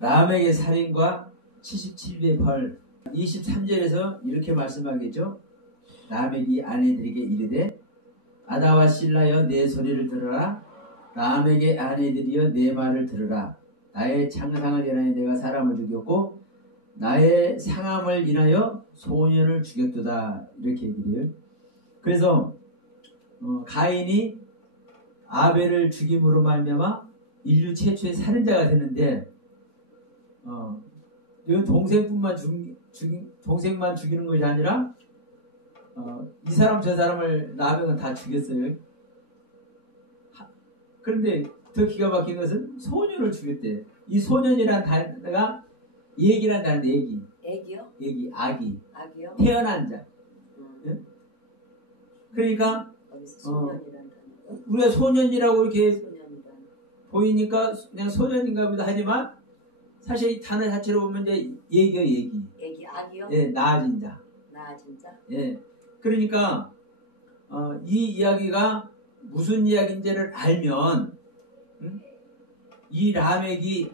라멕의 살인과 77배의 벌. 23절에서 이렇게 말씀하겠죠. 라멕이 아내들에게 이르되 아다와 실라여 내 소리를 들으라. 라멕의 아내들이여 내 말을 들으라. 나의 창상을 인하여 내가 사람을 죽였고 나의 상함을 인하여 소년을 죽였도다. 이렇게 얘기해요. 그래서 가인이 아벨을 죽임으로 말미암아 인류 최초의 살인자가 되는데 이건 동생만 죽이는 것이 아니라 이 사람 저 사람을 라멕은 다 죽였어요. 그런데 더 기가 막힌 것은 소년을 죽였대. 이 소년이란 단어가 얘기란 단어인데 얘기. 애기요? 얘기, 아기. 아기요? 태어난 자. 네? 그러니까 소년이란 단어. 우리가 소년이라고 이렇게 소년이란. 보이니까 그냥 소년인가 보다 하지만 사실 이 단어 자체로 보면 이제 얘기요, 얘기. 애기, 아기요? 예, 나아진 자. 나아진 자? 예. 그러니까 이 이야기가 무슨 이야기인지를 알면 이 라멕이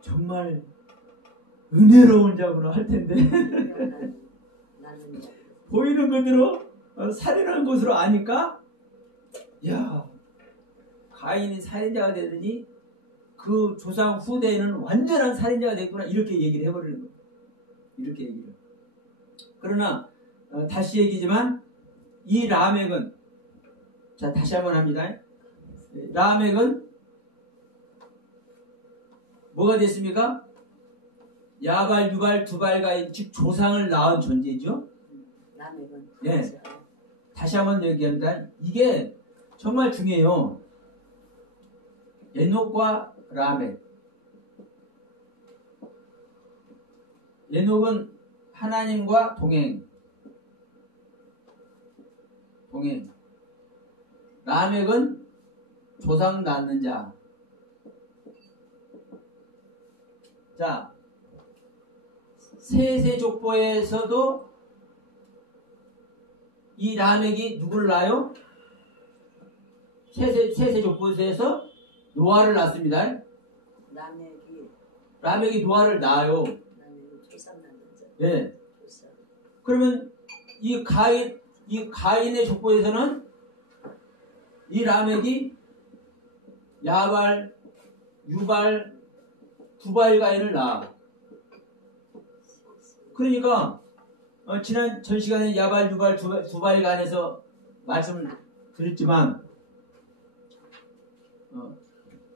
정말 은혜로운 자구나 할 텐데 보이는 그대로 살인한 것으로 아니까 야 가인이 살인자가 되더니 그 조상 후대에는 완전한 살인자가 됐구나 이렇게 얘기를 해버리는 거예요. 이렇게 얘기를. 그러나 다시 얘기지만 이 라멕은 자 다시 한번 합니다. 라멕은 뭐가 됐습니까? 야발, 유발, 두발가인 즉 조상을 낳은 존재죠. 라멕은 네. 다시 한번 얘기합니다. 이게 정말 중요해요. 에녹과 라멕. 에녹은 하나님과 동행. 라멕은 조상 낳는 자. 자, 셋의 족보에서도 이 라멕이 누구를 낳아요? 셋의 족보에서 노아를 낳습니다. 라멕이 노아를 낳아요. 라멕이 조상 낳는 자. 예. 조상. 그러면 이 가인의 족보에서는 이 라멕이 야발, 유발, 두발 가인을 낳아. 그러니까 지난 전 시간에 야발, 유발, 두발 가인에서 말씀을 드렸지만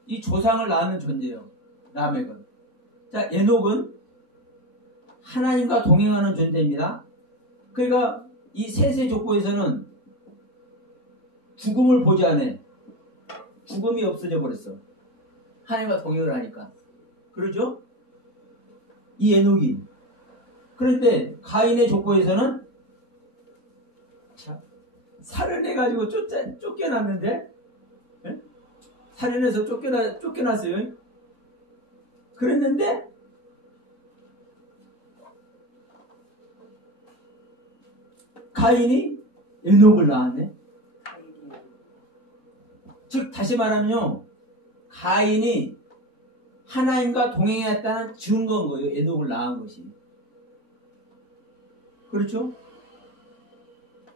이 조상을 낳는 존재예요. 라멕은. 자, 에녹은 하나님과 동행하는 존재입니다. 그러니까 이 셋의 족보에서는 죽음을 보지 않아. 죽음이 없어져 버렸어. 하나님과 동행을 하니까. 그러죠? 이 에녹이. 그런데 가인의 족보에서는 살인해가지고 쫓겨났는데 네? 살인해서 쫓겨났어요. 그랬는데 가인이 에녹을 낳았네. 즉 다시 말하면요. 가인이 하나님과 동행했다는 증거인 거예요. 에녹을 낳은 것이. 그렇죠?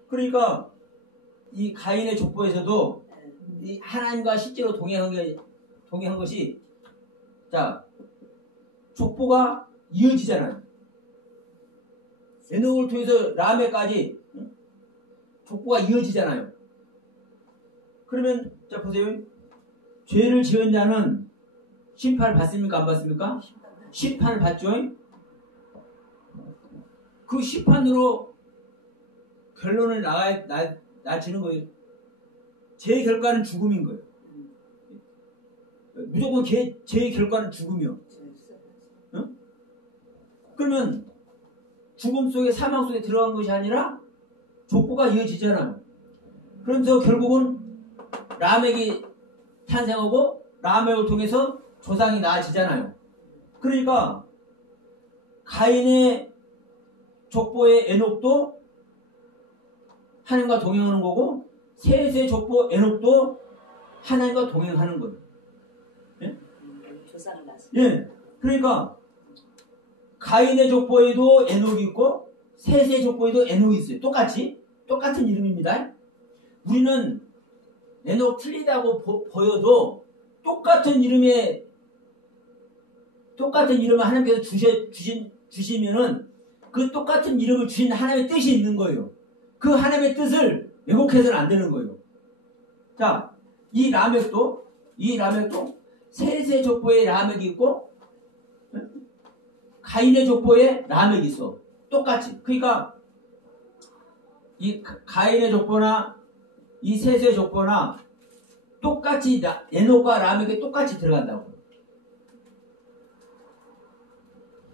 그러니까 이 가인의 족보에서도 이 하나님과 실제로 동행한 것이 자 족보가 이어지잖아요. 에녹을 통해서 라멕까지 족보가 이어지잖아요. 그러면 자 보세요. 죄를 지은 자는 심판을 받습니까? 안 받습니까? 심판을 받죠. 그 심판으로 결론을 나지는 거예요. 제 결과는 죽음인 거예요. 무조건 제 결과는 죽음이요. 응? 그러면 죽음 속에 사망 속에 들어간 것이 아니라 족보가 이어지잖아요. 그러면서 결국은 라멕이 탄생하고 라멕을 통해서 조상이 나아지잖아요. 그러니까 가인의 족보의 에녹도 하나님과 동행하는 거고 셋의 족보 에녹도 하나님과 동행하는 거예요. 네? 조상을 낳았어. 예. 그러니까 가인의 족보에도 에녹이 있고 셋의 족보에도 에녹이 있어요. 똑같은 이름입니다. 우리는 에녹 틀리다고 보여도 똑같은 이름을 하나님께서 주시면은 그 똑같은 이름을 주신 하나님의 뜻이 있는 거예요. 그 하나님의 뜻을 왜곡해서는 안 되는 거예요. 자, 이 라멕도 셋의 족보에 라멕이 있고 가인의 족보에 라멕이 있어. 똑같이. 그러니까 이 가인의 족보나 이 셋의 족보나 똑같이 에녹과 라멕이 똑같이 들어간다고.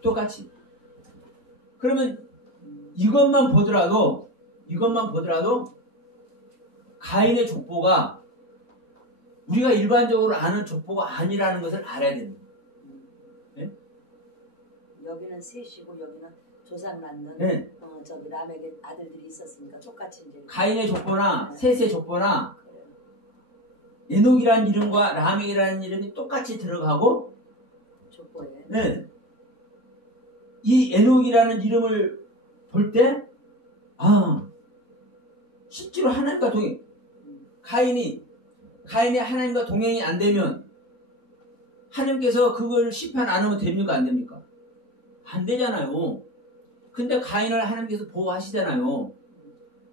똑같이. 그러면 이것만 보더라도 가인의 족보가 우리가 일반적으로 아는 족보가 아니라는 것을 알아야 됩니다. 네? 여기는 셋이고 여기는 조상 낳는 네. 저기 라멕의 아들들이 있었으니까 똑같이 이제 가인의 족보나 셋의 족보나 에녹이라는 이름과 라멕이라는 이름이 똑같이 들어가고 족보에 네. 이 에녹이라는 이름을 볼 때 실제로 하나님과 동행 가인이 하나님과 동행이 안 되면 하나님께서 그걸 심판 안 하면 됩니까? 안 됩니까? 안 되잖아요. 근데 가인을 하나님께서 보호하시잖아요.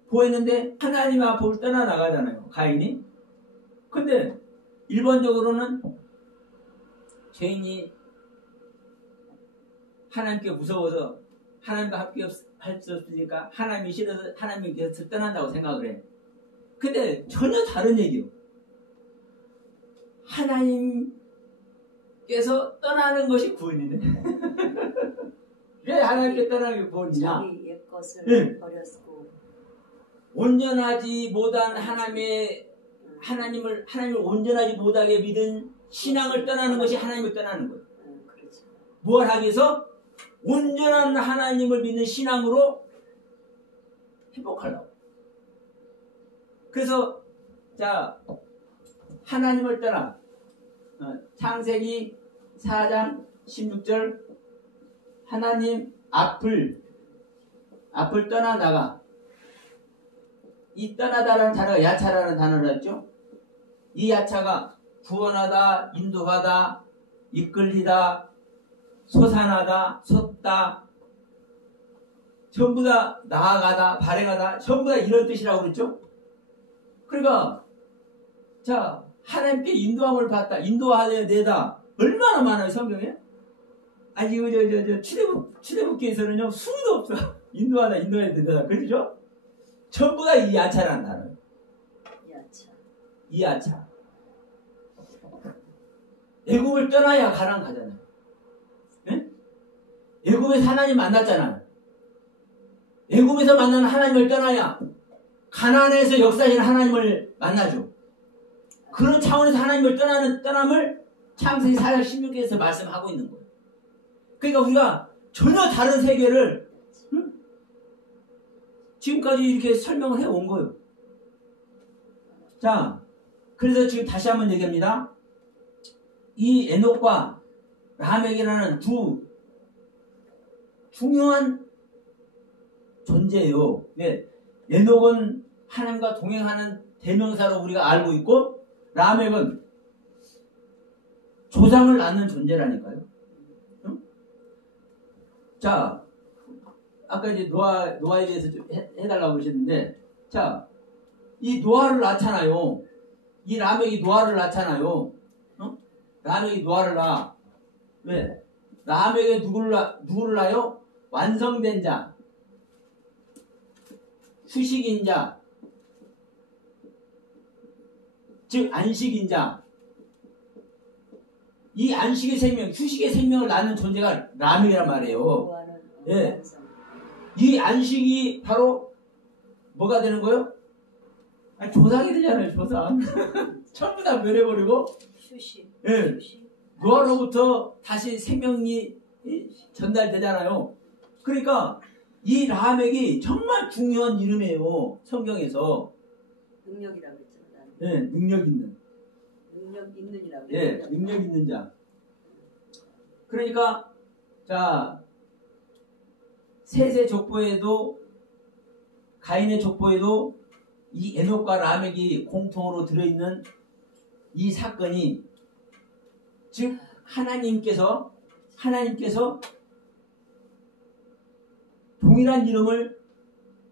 보호했는데 하나님 앞을 떠나나가잖아요. 가인이. 근데 일반적으로는 죄인이 하나님께 무서워서 하나님과 함께 할 수 없으니까 하나님이 싫어서 하나님이 곁을 떠난다고 생각을 해. 근데 전혀 다른 얘기요. 하나님께서 떠나는 것이 구원이네. 왜 하나님께 떠나는 게 구원이냐? 자기 옛 것을 버렸고 온전하지 못한 하나님을 온전하지 못하게 믿은 신앙을 떠나는 것이 하나님을 떠나는 거예요. 그렇죠. 뭘 하기 위해서? 온전한 하나님을 믿는 신앙으로 회복하려고. 그래서 자 하나님을 떠나 창세기 4장 16절 하나님 앞을 떠나 나가. 이 떠나다라는 단어가 야차라는 단어를 했죠. 이 야차가 구원하다, 인도하다, 이끌리다, 솟아나다, 섰다, 전부 다 나아가다, 발행하다, 전부 다 이런 뜻이라고 그랬죠. 그러니까 자 하나님께 인도함을 받다, 인도하려 내다 얼마나 많아요 성경에. 아니 이거 출애굽기에서는요 수도 없어. 인도하다, 인도해야 된다, 그렇죠? 전부 다 이 야차라는 단어예요. 이 야차. 애굽을 떠나야 가나안 가잖아요. 네? 애굽에서 하나님 만났잖아요. 애굽에서 만나는 하나님을 떠나야 가나안에서 역사하시는 하나님을 만나죠. 그런 차원에서 하나님을 떠남을 창세기 4장 16절에서 말씀하고 있는 거예요. 그러니까 우리가 전혀 다른 세계를 지금까지 이렇게 설명을 해온 거예요. 자, 그래서 지금 다시 한번 얘기합니다. 이 에녹과 라멕이라는 두 중요한 존재예요. 네. 에녹은 하나님과 동행하는 대명사로 우리가 알고 있고 라멕은 조상을 낳는 존재라니까요. 응? 자, 아까 이제 노아에 대해서 좀 해달라고 그러셨는데, 자, 이 노아를 낳잖아요. 이 라멕이 노아를 낳잖아요. 어? 라멕이 노아를 낳아. 왜? 라멕이 누구를 낳아요? 완성된 자, 휴식인 자, 즉 안식인 자. 이 안식의 생명, 휴식의 생명을 낳는 존재가 라멕이란 말이에요. 예. 이 안식이 바로 뭐가 되는 거예요? 아니, 조상이 되잖아요, 조상. 전부 다 멸해버리고. 휴식. 예. 노아로부터 다시 생명이 전달되잖아요. 그러니까 이 라멕이 정말 중요한 이름이에요, 성경에서. 능력이라고 했잖아요. 예, 능력 있는. 능력 있는이라고. 예, 능력 있는 자. 그러니까 자 셋의 족보에도 가인의 족보에도 이 에녹과 라멕이 공통으로 들어있는 이 사건이 즉 하나님께서 동일한 이름을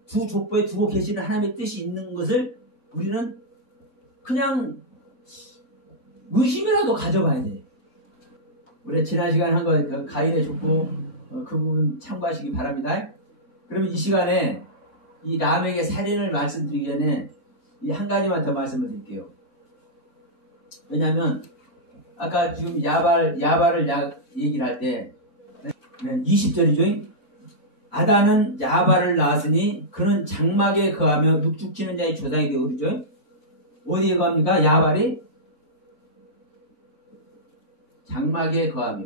두 족보에 두고 계시는 하나님의 뜻이 있는 것을 우리는 그냥 의심이라도 가져봐야 돼. 우리 지난 시간에 한 거 가인의 족보 그 부분 참고하시기 바랍니다. 그러면 이 시간에 이 라멕의 살인을 말씀드리기 전에 이 한 가지만 더 말씀을 드릴게요. 왜냐하면 아까 지금 야발을 얘기를 할 때 20절이죠. 아다는 야발을 낳았으니 그는 장막에 거하며 육축치는 자의 조상이 되고 그러죠. 어디에 거합니까? 야발이 장막에 거하며.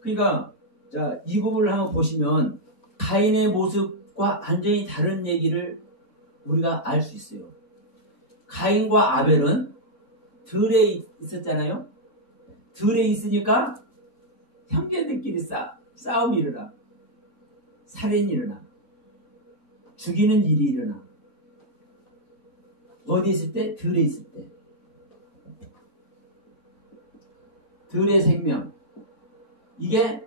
그러니까 자, 이 부분을 한번 보시면 가인의 모습과 완전히 다른 얘기를 우리가 알 수 있어요. 가인과 아벨은 들에 있었잖아요. 들에 있으니까 형제들끼리 싸움이 일어나. 살인이 일어나. 죽이는 일이 일어나. 어디 있을 때? 들에 있을 때. 들의 생명. 이게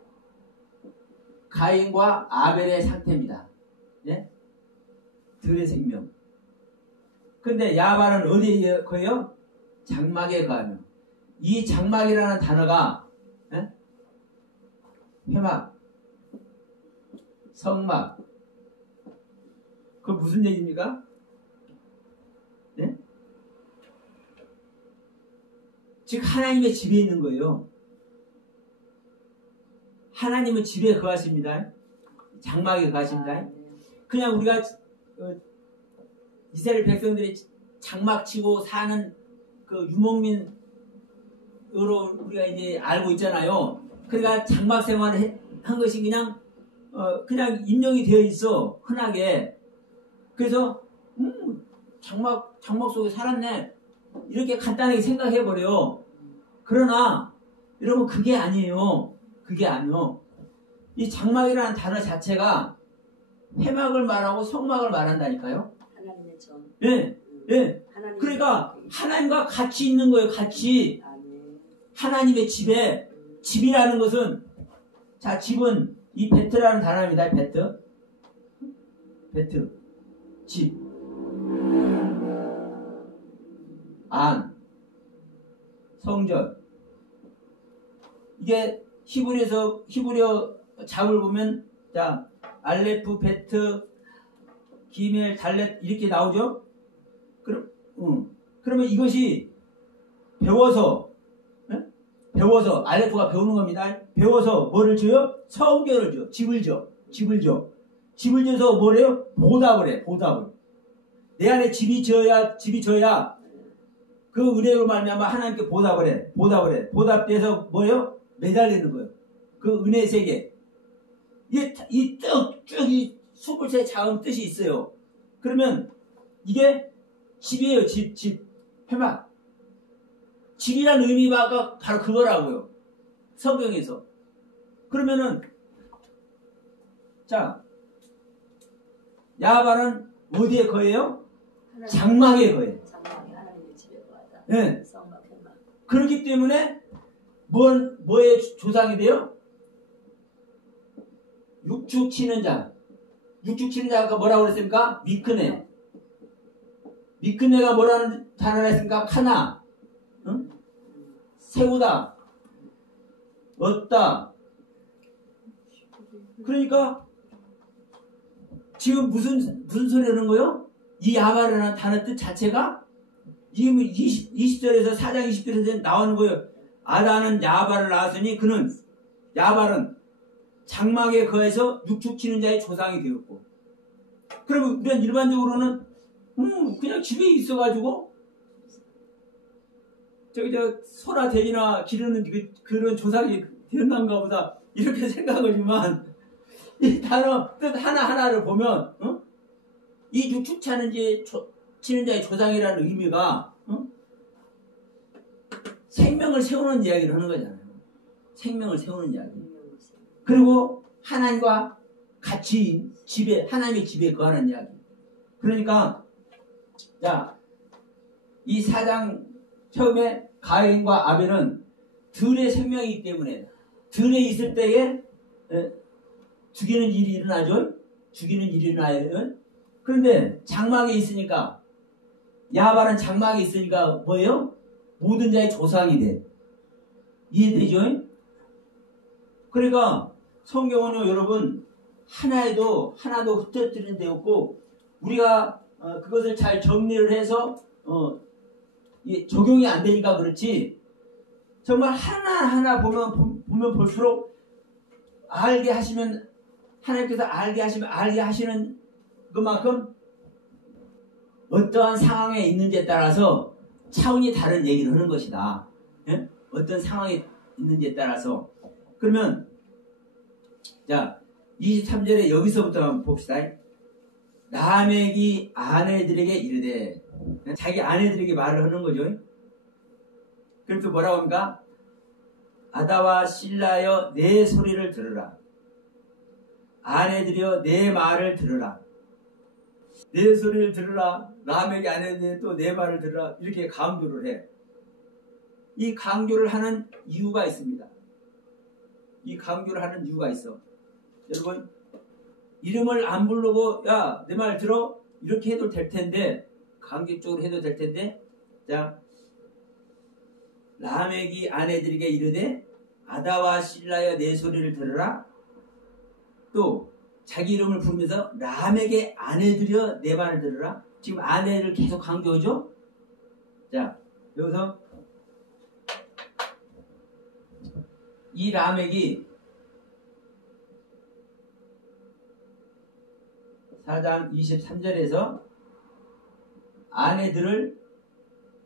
가인과 아벨의 상태입니다. 예? 들의 생명. 근데 야발은 어디에 거해요? 장막에 거하며. 이 장막이라는 단어가 예? 회막, 성막. 그 무슨 얘기입니까? 예? 즉 하나님의 집에 있는 거예요. 하나님은 집에 거하십니다. 장막에 거하십니다. 그냥 우리가 이스라엘 백성들이 장막 치고 사는 그 유목민으로 우리가 이제 알고 있잖아요. 그러니까 장막 생활을 한 것이 그냥 인정이 되어 있어. 흔하게. 그래서 장막 속에 살았네. 이렇게 간단하게 생각해 버려요. 그러나 여러분 그게 아니에요. 그게 아니요. 이 장막이라는 단어 자체가 회막을 말하고 성막을 말한다니까요. 하나님의 전. 예, 예. 그러니까 하나님과 같이 있는 거예요. 같이. 하나님의 집에. 집이라는 것은 자 집은 이 베트라는 단어입니다. 베트. 집. 안. 성전. 이게 히브리어 잡을 보면 자 알레프, 베트, 기멜, 달렛 이렇게 나오죠. 그러면 이것이 배워서 알레프가 배우는 겁니다. 배워서 뭐를 줘요? 성전을 줘. 집을 줘. 집을 줘서 뭐래요? 보답을 해. 내 안에 집이 져야 그 은혜로 말미암아 하나님께 보답을 해. 보답돼서 뭐예요? 매달리는 거예요. 그 은혜 세계. 이 수불체 자음 뜻이 있어요. 그러면 이게 집이에요. 집. 회막. 집이라는 의미가 바로 그거라고요. 성경에서. 그러면은 자 야발은 어디에 거해요? 장막에 거해요. 장막에 하나님의 집에 거하다. 네. 성막, 회막. 그렇기 때문에 뭐의 조상이 돼요? 육축 치는 자. 육축 치는 자가 뭐라고 그랬습니까? 미크네. 미크네가 뭐라는 단어를 했습니까? 카나. 응? 세우다. 얻다. 그러니까 지금 무슨 소리 하는 거예요? 이 야발이라는 단어 뜻 자체가 지금 20절에서 4장 20절에서 나오는 거예요. 아다는 야발을 낳았으니 그는 야발은 장막에 거해서 육축 치는 자의 조상이 되었고. 그러면 우리는 일반적으로는 그냥 집에 있어가지고 소나 돼지나 기르는 그런 조상이 되었는가 보다 이렇게 생각하지만 이 단어 뜻 하나하나를 보면 이 육축 치는 자의 조상이라는 의미가 생명을 세우는 이야기를 하는 거잖아요. 생명을 세우는 이야기. 그리고 하나님과 같이 집에, 하나님의 집에 거하는 이야기. 그러니까 자, 이 4장 처음에 가인과 아벨은 들의 생명이기 때문에 들에 있을 때에 죽이는 일이 일어나죠. 죽이는 일이 일어나요. 그런데 장막에 있으니까, 야발은 장막에 있으니까 뭐예요? 모든 자의 조상이 돼. 이해되죠? 그러니까 성경은요, 여러분, 하나도 흩어뜨리는 데 없고, 우리가 그것을 잘 정리를 해서 적용이 안 되니까 그렇지, 정말 하나하나 보면 볼수록 알게 하시면, 하나님께서 알게 하시는 그만큼 어떠한 상황에 있는지에 따라서 차원이 다른 얘기를 하는 것이다. 예? 어떤 상황에 있는지에 따라서. 그러면 자, 23절에 여기서부터 한번 봅시다. 라멕이 아내들에게 이르되, 자기 아내들에게 말을 하는 거죠. 그래서 뭐라고 합니까? 아다와 실라여 내 소리를 들으라. 아내들이여 내 말을 들으라. 내 소리를 들으라. 라멕이 아내들이 또 내 말을 들으라. 이렇게 강조를 해. 이 강조를 하는 이유가 있습니다. 이 강조를 하는 이유가 있어. 여러분, 이름을 안 부르고 야, 내 말 들어? 이렇게 해도 될 텐데, 강격적으로 해도 될 텐데, 자, 라멕이 아내들에게 이르되 아다와 실라여 내 소리를 들으라. 또 자기 이름을 부르면서 라멕의 아내들이여 내 말을 들으라. 지금 아내를 계속 강조하죠. 자, 여기서 이 라멕이 4장 23절에서 아내들을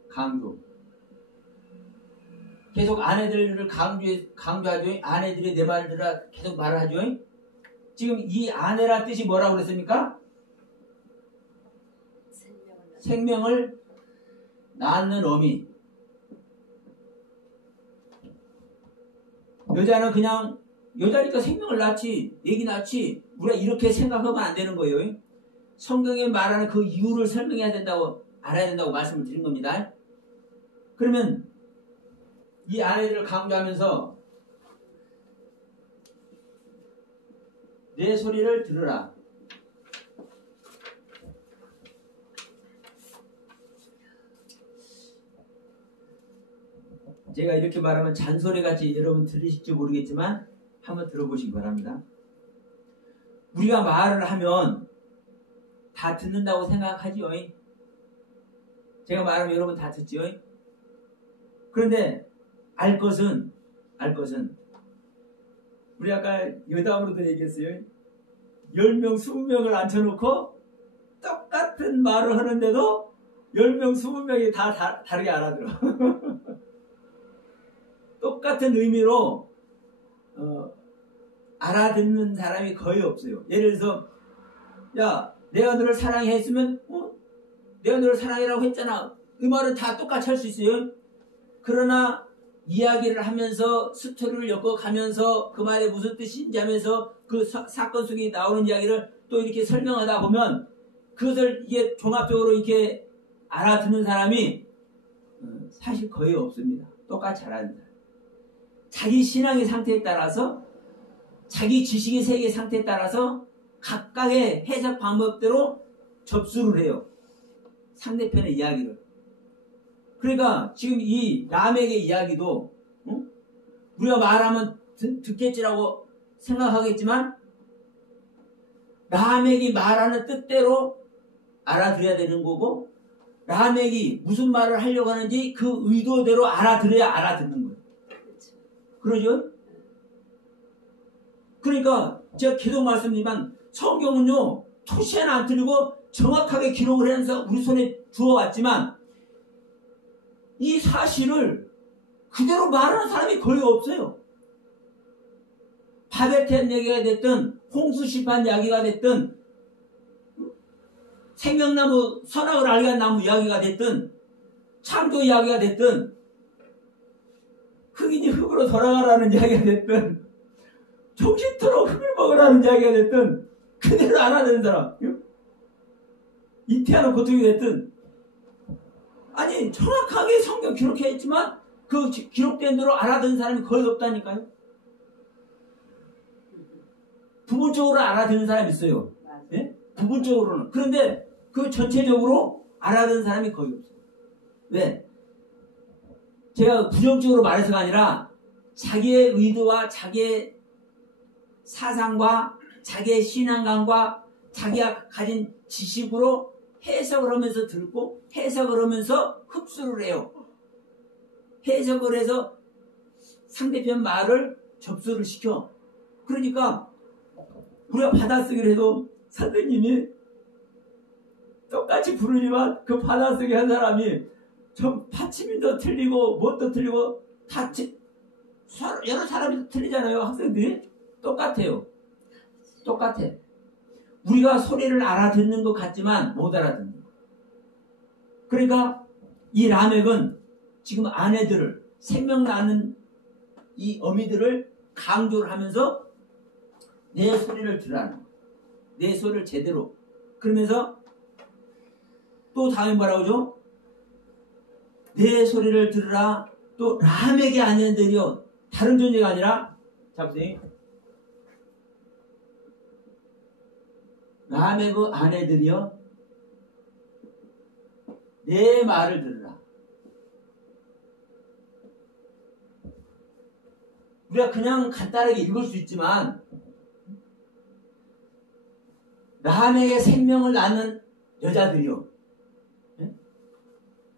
강조, 계속 아내들을 강조하죠. 아내들이 내 말을 들으라 계속 말을 하죠. 지금 이 아내라 뜻이 뭐라고 그랬습니까? 생명을 낳는 어미. 여자는 그냥 여자니까 생명을 낳지, 애기 낳지, 우리가 이렇게 생각하면 안 되는 거예요. 성경에 말하는 그 이유를 설명해야 된다고, 알아야 된다고 말씀을 드린 겁니다. 그러면 이 아내들을 강조하면서 내 소리를 들으라. 제가 이렇게 말하면 잔소리같이 여러분 들리실지 모르겠지만 한번 들어보시기 바랍니다. 우리가 말을 하면 다 듣는다고 생각하지요. 제가 말하면 여러분 다 듣지요. 그런데 알 것은 우리 아까 여담으로도 얘기했어요. 10명, 20명을 앉혀놓고 똑같은 말을 하는데도 10명, 20명이 다 다르게 알아들어. 똑같은 의미로 알아듣는 사람이 거의 없어요. 예를 들어서 야, 내가 너를 사랑해 했으면 내가 너를 사랑해라고 했잖아. 이 말은 다 똑같이 할 수 있어요. 그러나 이야기를 하면서 스토리를 엮어가면서 그 말이 무슨 뜻인지 하면서 그 사건 속에 나오는 이야기를 또 이렇게 설명하다 보면 그것을 이게 종합적으로 이렇게 알아듣는 사람이 사실 거의 없습니다. 똑같이 알아듣는 사람. 자기 신앙의 상태에 따라서, 자기 지식의 세계 상태에 따라서 각각의 해석 방법대로 접수를 해요. 상대편의 이야기를. 그러니까 지금 이 라멕의 이야기도 우리가 말하면 듣겠지라고 생각하겠지만 라멕이 말하는 뜻대로 알아들어야 되는 거고, 라멕이 무슨 말을 하려고 하는지 그 의도대로 알아들어야 알아듣는 거예요. 그러죠? 그러니까 제가 계속 말씀드리지만 성경은요, 토시는 안 틀리고 정확하게 기록을 해서 우리 손에 주어왔지만 이 사실을 그대로 말하는 사람이 거의 없어요. 바벨탑 얘기가 됐든 홍수시판 이야기가 됐든 생명나무 선악을 알게 한 나무 이야기가 됐든 창조 이야기가 됐든 그 승인이 흙으로 돌아가라는 이야기가 됐든 정신토록 흙을 먹으라는 이야기가 됐든 그대로 알아듣는 사람, 이 태아는 고통이 됐든, 아니 정확하게 성경 기록해 있지만 그 기록된 대로 알아듣는 사람이 거의 없다니까요. 부분적으로 알아듣는 사람이 있어요. 네? 부분적으로는. 그런데 그 전체적으로 알아듣는 사람이 거의 없어요. 왜? 제가 부정적으로 말해서가 아니라 자기의 의도와 자기의 사상과 자기의 신앙관과 자기가 가진 지식으로 해석을 하면서 듣고 해석을 하면서 흡수를 해요. 해석을 해서 상대편 말을 접수를 시켜. 그러니까 우리가 받아쓰기를 해도 선생님이 똑같이 부르지만 그 받아쓰기 한 사람이 좀 받침도 틀리고 뭣도 틀리고 다 여러 사람이 틀리잖아요. 학생들이 똑같아요. 똑같아. 우리가 소리를 알아듣는 것 같지만 못 알아듣는 거. 그러니까 이 라멕은 지금 아내들을 생명 나는 이 어미들을 강조를 하면서 내 소리를 들으라는 거야. 내 소리를 제대로. 그러면서 또 다음에 뭐라고 하죠? 내 소리를 들으라. 또 라멕의 아내들이요. 다른 존재가 아니라 잡으세요. 라멕의 아내들이요. 내 말을 들으라. 우리가 그냥 간단하게 읽을 수 있지만 라멕의 생명을 낳는 여자들이요. 네?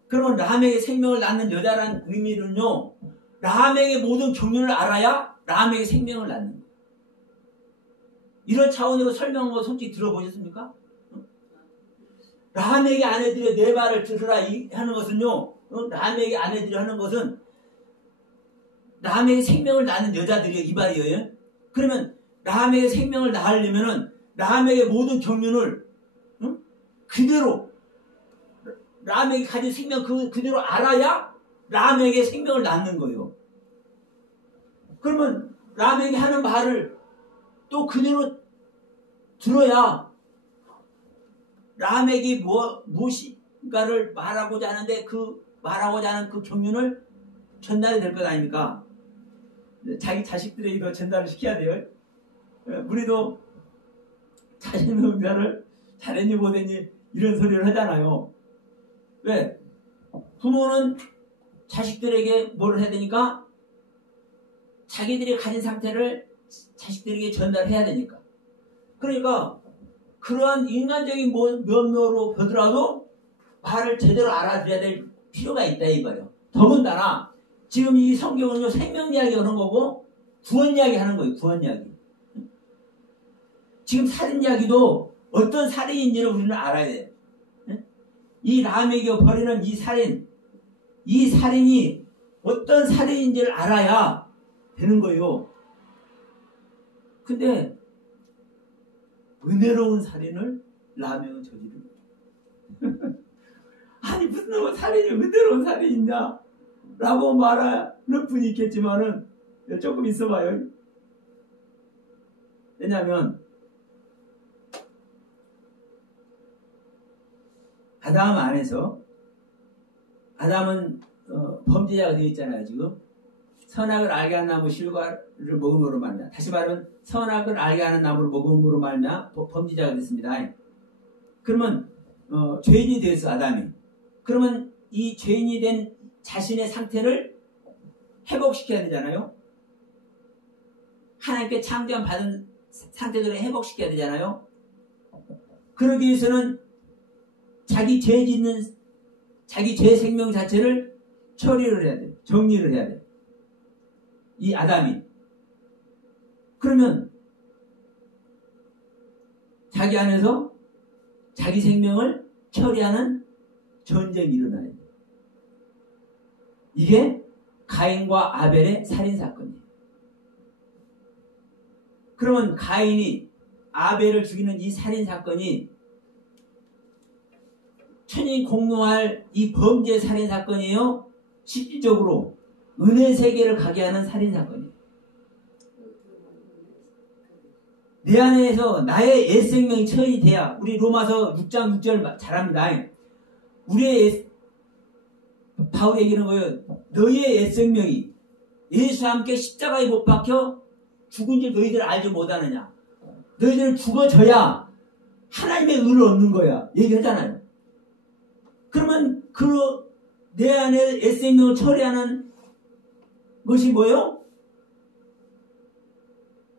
그러면 라멕의 생명을 낳는 여자라는 의미는요. 라멕의 모든 경륜을 알아야 라멕의 생명을 낳는 거예요. 이런 차원으로 설명한 거 솔직히 들어보셨습니까? 라멕의 아내들이 내 말을 들으라 하는 것은요. 라멕의 아내들이 하는 것은 라멕의 생명을 낳는 여자들이요. 이 말이에요. 그러면 라멕의 생명을 낳으려면은 라멕의 모든 경륜을 그대로 라멕이 가진 생명 그대로 알아야 라멕의 생명을 낳는 거예요. 그러면 라멕이 하는 말을 또 그대로 들어야 라멕이 무엇인가를 말하고자 하는데 그 말하고자 하는 그 경륜을 전달이 될 것 아닙니까? 자기 자식들에게도 전달을 시켜야 돼요. 우리도 자신의 응자를 잘했니 못했니 이런 소리를 하잖아요. 왜? 부모는 자식들에게 뭘 해야 되니까? 자기들이 가진 상태를 자식들에게 전달해야 되니까. 그러니까 그러한 인간적인 면모로 보더라도 말을 제대로 알아들어야 될 필요가 있다 이 말이에요. 더군다나 지금 이 성경은요 생명 이야기 하는 거고 구원 이야기 하는 거예요. 구원 이야기. 지금 살인 이야기도 어떤 살인인지를 우리는 알아야 돼요. 이 라멕이 벌이는 이 살인이 어떤 살인인지를 알아야 되는 거예요. 근데 은혜로운 살인을 라멕은 저지른 거예요. 아니 무슨 살인이 은혜로운 살인이냐 라고 말하는 분이 있겠지만은 조금 있어봐요. 왜냐하면 아담 안에서 아담은 범죄자가 되어 있잖아요. 지금 선악을 알게 하는 나무 실과를 먹음으로 말미암아, 다시 말하면 선악을 알게 하는 나무를 먹음으로 말미암아 범죄자가 됐습니다. 그러면 죄인이 됐어 아담이. 그러면 이 죄인이 된 자신의 상태를 회복시켜야 되잖아요. 하나님께 창조함 받은 상태대로 회복시켜야 되잖아요. 그러기 위해서는 자기 죄 짓는 자기 죄 생명 자체를 처리를 해야 돼. 정리를 해야 돼. 이 아담이. 그러면 자기 안에서 자기 생명을 처리하는 전쟁이 일어나야 돼. 이게 가인과 아벨의 살인사건이에요. 그러면 가인이 아벨을 죽이는 이 살인사건이 천인이 공노할 이 범죄 살인사건이에요? 실질적으로 은혜 세계를 가게 하는 살인사건이에요. 내 안에서 나의 옛 생명이 처리 돼야, 우리 로마서 6장 6절 잘합니다. 우리의 바울이 얘기하는 거예요. 너희의 옛 생명이 예수와 함께 십자가에 못 박혀 죽은 줄 너희들 알지 못하느냐. 너희들은 죽어져야 하나님의 은을 얻는 거야. 얘기하잖아요. 그러면 내 안에 옛 생명을 처리하는 것이 뭐예요?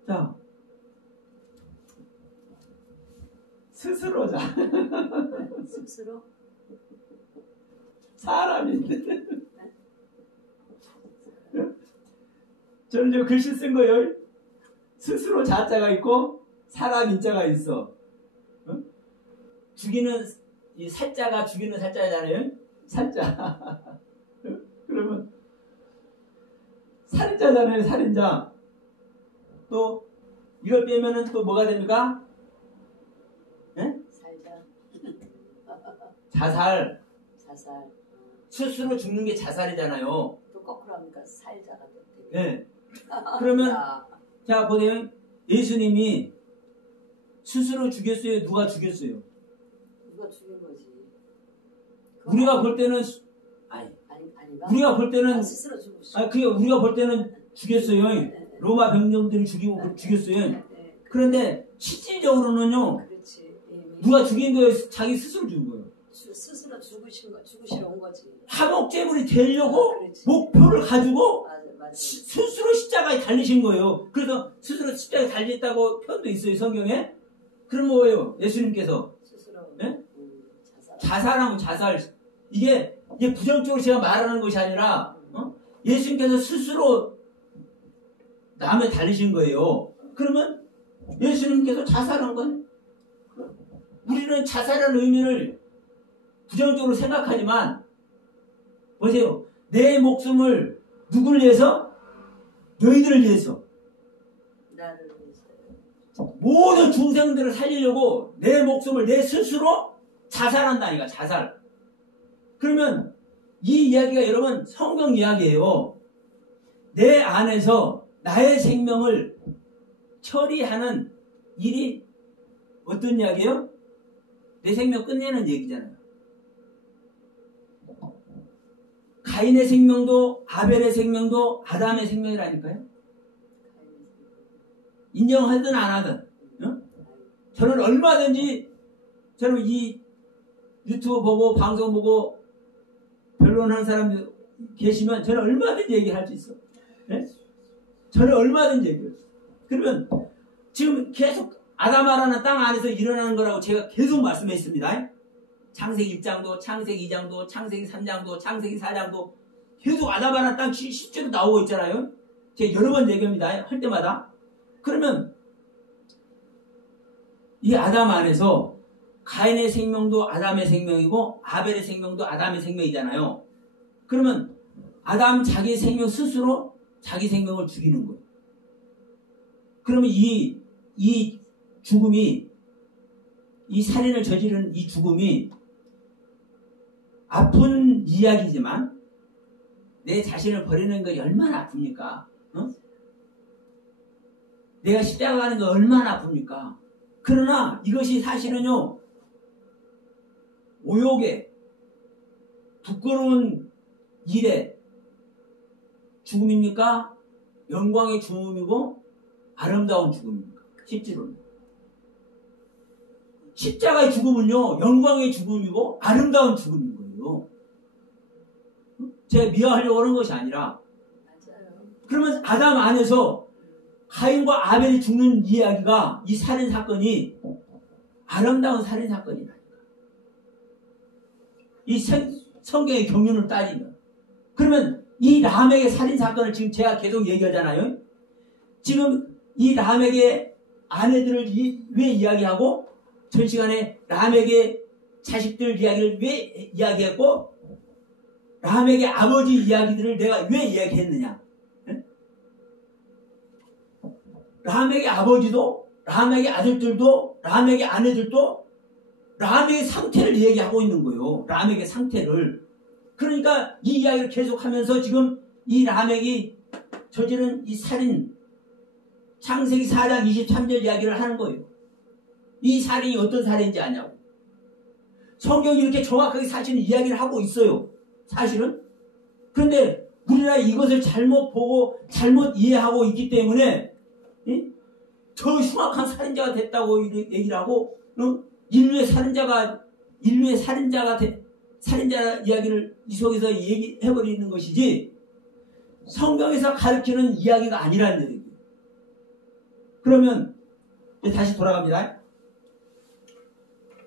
자, 스스로자. 스스로? 사람인데. 저는 저 글씨 쓴 거예요. 스스로 자자가 있고 사람 인자가 있어. 어? 죽이는 이 살자가 죽이는 살자잖아요. 살자. 그러면 살인자잖아요. 살인자. 또 이걸 빼면은 또 뭐가 됩니까? 네? 살자. 자살. 자살. 스스로 죽는 게 자살이잖아요. 또 거꾸로 하니까 살자가 또 되게. 네. 그러면 자 보세요. 예수님이 스스로 죽였어요? 누가 죽였어요? 누가 죽인 거지. 우리가 볼 때는 아닌가? 우리가 볼 때는 스스로 죽으시. 그게 우리가 볼 때는 죽였어요. 로마 병정들이 죽이고 죽였어요. 그런데 실질적으로는요. 그렇지. 누가 죽인 거예요? 자기 스스로 죽인 거예요. 스스로 죽으시러 온 거지. 화목제물이 되려고 목표를 가지고 맞아. 스스로 십자가에 달리신 거예요. 그래서 스스로 십자가에 달렸다고 표현도 있어요. 성경에. 그럼 뭐예요? 예수님께서 스스로 네? 자살하고 자살. 이게 부정적으로 제가 말하는 것이 아니라 예수님께서 스스로 남에 달리신 거예요. 그러면 예수님께서 자살한 건 우리는 자살하는 의미를 부정적으로 생각하지만 보세요. 내 목숨을 누굴 위해서? 너희들을 위해서. 나를 위해서. 모든 중생들을 살리려고 내 목숨을 내 스스로 자살한다니까. 자살. 그러면 이 이야기가 여러분 성경 이야기예요. 내 안에서 나의 생명을 처리하는 일이 어떤 이야기예요? 내 생명 끝내는 얘기잖아요. 가인의 생명도 아벨의 생명도 아담의 생명이라니까요. 인정하든 안 하든. 저는 얼마든지 저는 이 유튜브 보고 방송 보고 변론하는 사람들 계시면 저는 얼마든지 얘기할 수 있어. 네? 저는 얼마든지 얘기해요. 그러면 지금 계속 아담아라는 땅 안에서 일어나는 거라고 제가 계속 말씀했습니다. 창세기 1장도 창세기 2장도 창세기 3장도 창세기 4장도 계속 아담아라는 땅 실제로 나오고 있잖아요. 제가 여러 번 얘기합니다. 할 때마다. 그러면 이 아담 안에서 가인의 생명도 아담의 생명이고 아벨의 생명도 아담의 생명이잖아요. 그러면 아담 자기 생명 스스로 자기 생명을 죽이는 거예요. 그러면 이 죽음이 이 살인을 저지른 이 죽음이 아픈 이야기지만 내 자신을 버리는 것이 얼마나 아픕니까? 내가 십자가 가는 거 얼마나 아픕니까? 그러나 이것이 사실은요, 오욕의 부끄러운 일의 죽음입니까? 영광의 죽음이고 아름다운 죽음입니까? 실제로는. 십자가의 죽음은요, 영광의 죽음이고 아름다운 죽음인 거예요. 제가 미워하려고 하는 것이 아니라. 그러면 아담 안에서 가인과 아벨이 죽는 이야기가, 이 살인사건이 아름다운 살인사건이라니까. 이 성경의 경륜을 따지면. 그러면 이 라멕의 살인사건을 지금 제가 계속 얘기하잖아요. 지금 이 라멕의 아내들을 왜 이야기하고, 전 시간에 라멕의 자식들 이야기를 왜 이야기했고, 라멕의 아버지 이야기들을 내가 왜 이야기했느냐. 라멕의 아버지도, 라멕의 아들들도, 라멕의 아내들도 라멕의 상태를 얘기하고 있는 거예요. 라멕의 상태를. 그러니까 이 이야기를 계속하면서 지금 이 라멕이 저지른 이 살인, 창세기 4장 23절 이야기를 하는 거예요. 이 살인이 어떤 살인인지 아냐고. 성경이 이렇게 정확하게 사실은 이야기를 하고 있어요. 사실은. 그런데 우리가 이것을 잘못 보고 잘못 이해하고 있기 때문에 더 흉악한 살인자가 됐다고 얘기를 하고 인류의 살인자 이야기를 이 속에서 얘기해버리는 것이지 성경에서 가르치는 이야기가 아니라는 얘기예요. 그러면 다시 돌아갑니다.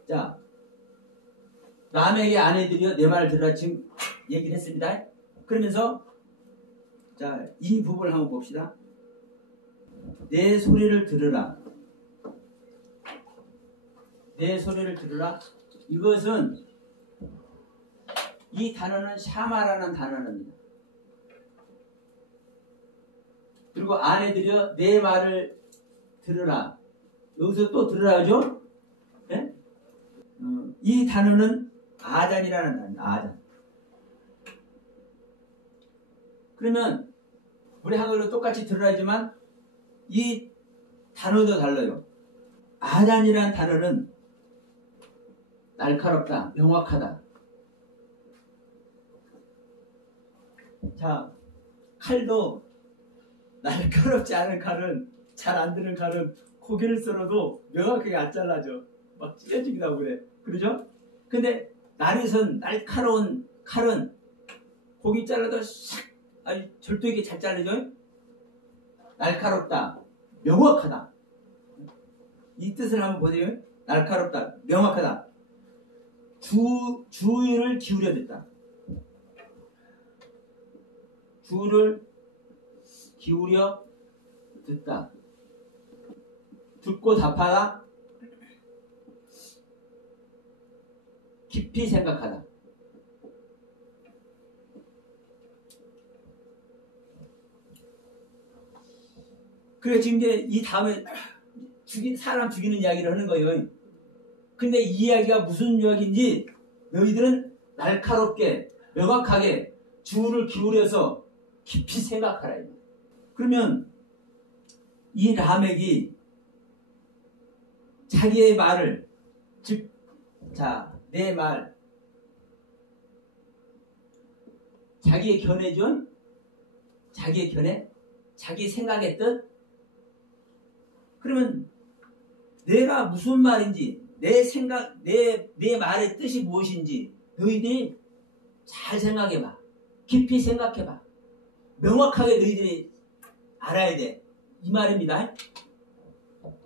자, 라멕의 아내들이여 내 말을 들으라 지금 얘기를 했습니다. 그러면서 자, 이 부분을 한번 봅시다. 내 소리를 들으라. 내 소리를 들으라. 이것은 이 단어는 샤마라는 단어입니다. 그리고 아내들이여 내 말을 들으라. 여기서 또 들으라 하죠? 네? 이 단어는 아잔이라는 단어입니다. 아잔. 그러면 우리 한글로 똑같이 들으라지만 이 단어도 달라요. 아잔이라는 단어는 날카롭다, 명확하다. 자, 칼도 날카롭지 않은 칼은, 잘 안 드는 칼은 고기를 썰어도 명확하게 안 잘라져. 막 찢어지기도 하고 그래. 그러죠? 근데 날에선 날카로운 칼은 고기 잘라도 샥, 아주 절도있게 잘 잘리죠? 날카롭다, 명확하다. 이 뜻을 한번 보세요. 날카롭다, 명확하다. 주의를 기울여 듣다. 주를 기울여 듣다. 듣고 답하다. 깊이 생각하다. 그래 지금 이제 이 다음에 사람 죽이는 이야기를 하는 거예요. 근데 이 이야기가 무슨 이야기인지 너희들은 날카롭게 명확하게 주를 기울여서 깊이 생각하라. 그러면 이 라멕이 자기의 말을 즉 내 말 자기의 견해죠. 자기의 견해 자기 생각의 뜻. 그러면 내가 무슨 말인지 내 생각 내 말의 뜻이 무엇인지 너희들이 잘 생각해봐. 깊이 생각해봐. 명확하게 너희들이 알아야 돼. 이 말입니다.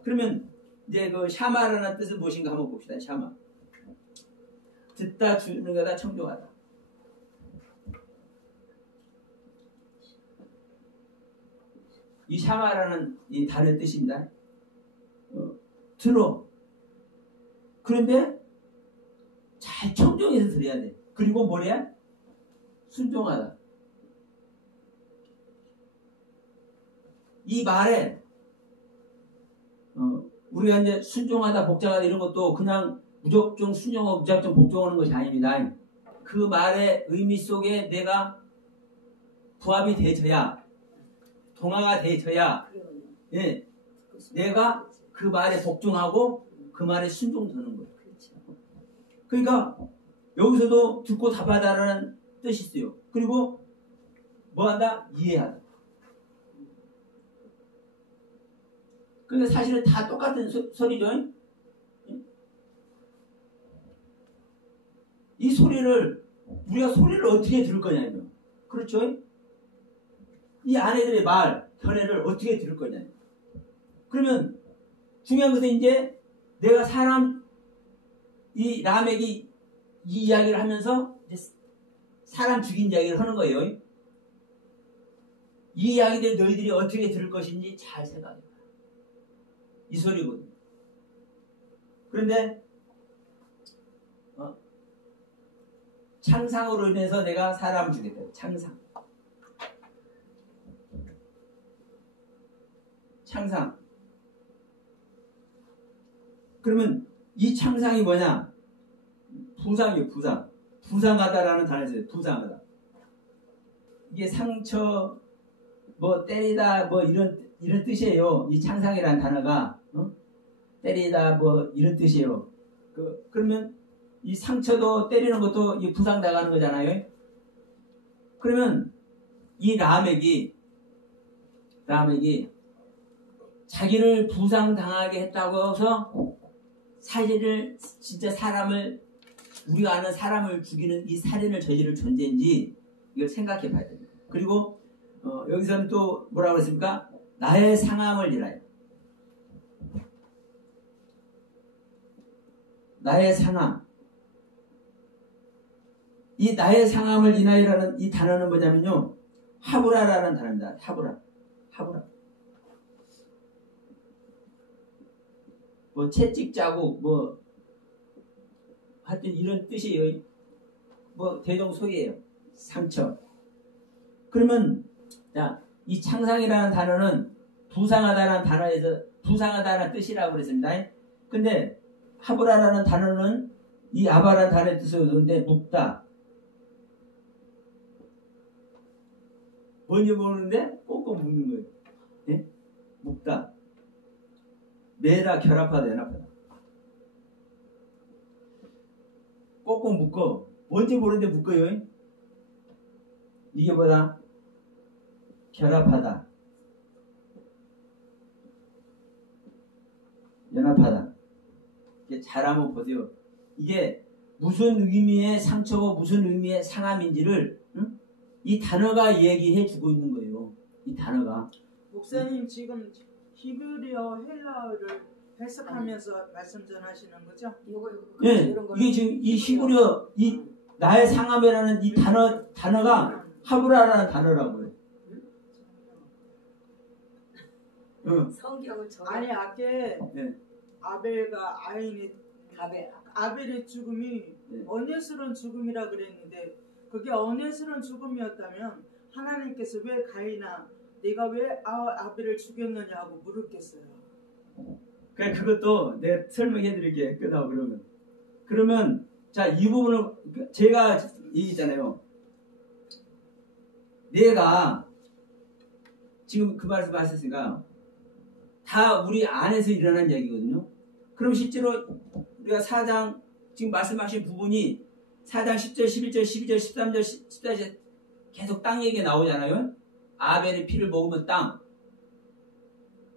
그러면 이제 그 샤마라는 뜻은 무엇인가 한번 봅시다. 샤마. 듣다 주는 거다 청종하다. 이 샤마라는 이 단어의 뜻입니다. 들어. 그런데 잘 청종해서 들어야 돼. 그리고 뭐래야? 순종하다. 이 말에 우리가 이제 순종하다, 복종하다 이런 것도 그냥 무작정 순종하고 무작정 복종하는 것이 아닙니다. 그 말의 의미 속에 내가 부합이 되어야, 동화가 되어야, 예, 내가 그 말에 복종하고 그 말에 순종되는 거예요. 그러니까 여기서도 듣고 답하다라는 뜻이 있어요. 그리고 뭐한다? 이해하다. 근데 사실은 다 똑같은 소리죠. 이 소리를 우리가 소리를 어떻게 들을 거냐면, 그렇죠? 이 아내들의 말, 견해를 어떻게 들을 거냐. 그러면 중요한 것은 이제 내가 이 라멕이 이 이야기를 하면서 이제 사람 죽인 이야기를 하는 거예요. 이 이야기들 너희들이 어떻게 들을 것인지 잘 생각해봐. 이 소리거든. 그런데 창상으로 인해서 내가 사람을 죽였다. 창상. 그러면 이 창상이 뭐냐? 부상이에요. 부상하다라는 단어가 있어요. 부상하다. 이게 상처, 뭐 때리다, 뭐 이런 뜻이에요. 이 창상이라는 단어가 때리다, 뭐 이런 뜻이에요. 그러면 이 상처도 때리는 것도 이 부상당하는 거잖아요. 그러면 이 라멕이 자기를 부상당하게 했다고 해서 사실을 진짜 사람을 우리가 아는 사람을 죽이는 이 살인을 저지를 존재인지 이걸 생각해 봐야 됩니다. 그리고 여기서는 또 뭐라고 했습니까? 나의 상함을 인하여. 나의 상함. 이 나의 상함을 인하여라는 이 단어는 뭐냐면요. 하브라라는 단어입니다. 하브라. 뭐 채찍 자국 뭐 하여튼 이런 뜻이에요. 뭐 대동소이예요. 상처. 그러면 자, 이 창상이라는 단어는 부상하다라는 단어에서 부상하다라는 뜻이라고 그랬습니다. 근데 하브라라는 단어는 이 아바라는 단어의 뜻을 얻는데 묵다. 뭔지 모르는데 꼭꼭 묵는 거예요. 예? 묵다. 매다, 결합하다, 연합하다. 꼭꼭 묶어. 뭔지 모르는데 묶어요. 이게 뭐다? 결합하다. 연합하다. 이게 잘 한번 보세요. 이게 무슨 의미의 상처고 무슨 의미의 상함인지를 이 단어가 얘기해 주고 있는 거예요. 이 단어가. 목사님 지금 히브리어 헬라어를 해석하면서 말씀 전하시는 거죠? 네, 이게 지금 이 히브리어 이 나의 상함이라는 이 단어가 하브라라는 단어라고요. 성경을 아니 아까 네. 아벨과 아벨의 죽음이 네. 언예스러운 죽음이라 그랬는데 그게 언예스러운 죽음이었다면 하나님께서 왜 가인아 네가 왜 아벨을 죽였느냐고 물었겠어요. 그래 그것도 내가 설명해 드릴게. 끝나고 그러면 자, 이 부분을 제가 얘기했잖아요. 내가 지금 그 말씀 하셨으니까 다 우리 안에서 일어난 얘기거든요. 그럼 실제로 우리가 4장 지금 말씀하신 부분이 4장 10절, 11절, 12절, 13절, 14절 계속 땅 얘기가 나오잖아요. 아벨의 피를 먹으면 땅,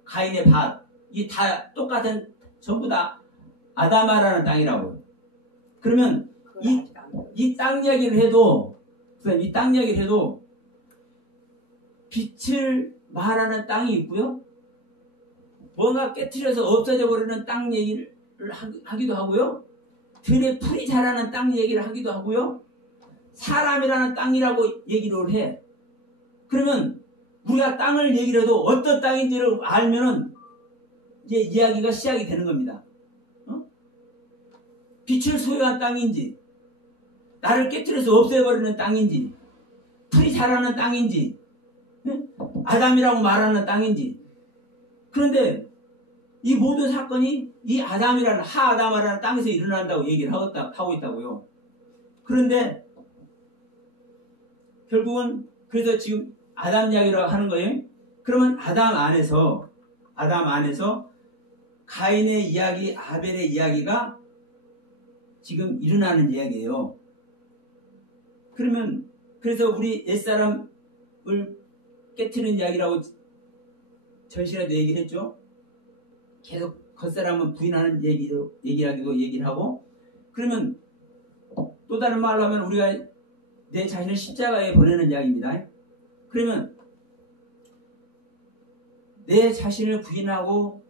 가인의 밭, 이 다 똑같은 전부 다 아다마라는 땅이라고요. 그러면 이 땅 이야기를 해도 빛을 말하는 땅이 있고요. 뭔가 깨트려서 없어져 버리는 땅 얘기를 하기도 하고요. 들에 풀이 자라는 땅 얘기를 하기도 하고요. 사람이라는 땅이라고 얘기를 해. 그러면 우리가 땅을 얘기를 해도 어떤 땅인지를 알면은 이제 이야기가 시작이 되는 겁니다. 빛을 소유한 땅인지, 나를 깨트려서 없애버리는 땅인지, 풀이 자라는 땅인지, 아담이라고 말하는 땅인지. 그런데 이 모든 사건이 이 아담이라는 하아담이라는 땅에서 일어난다고 얘기를 하고 있다고요. 그런데 결국은 그래서 지금 아담 이야기라고 하는 거예요. 그러면 아담 안에서 가인의 이야기, 아벨의 이야기가 지금 일어나는 이야기예요. 그러면 그래서 우리 옛사람을 깨트리는 이야기라고 전시회도 얘기를 했죠. 계속 겉사람은 부인하는 얘기를 하고, 그러면 또 다른 말로 하면 우리가 내 자신을 십자가에 보내는 이야기입니다. 그러면 내 자신을 부인하고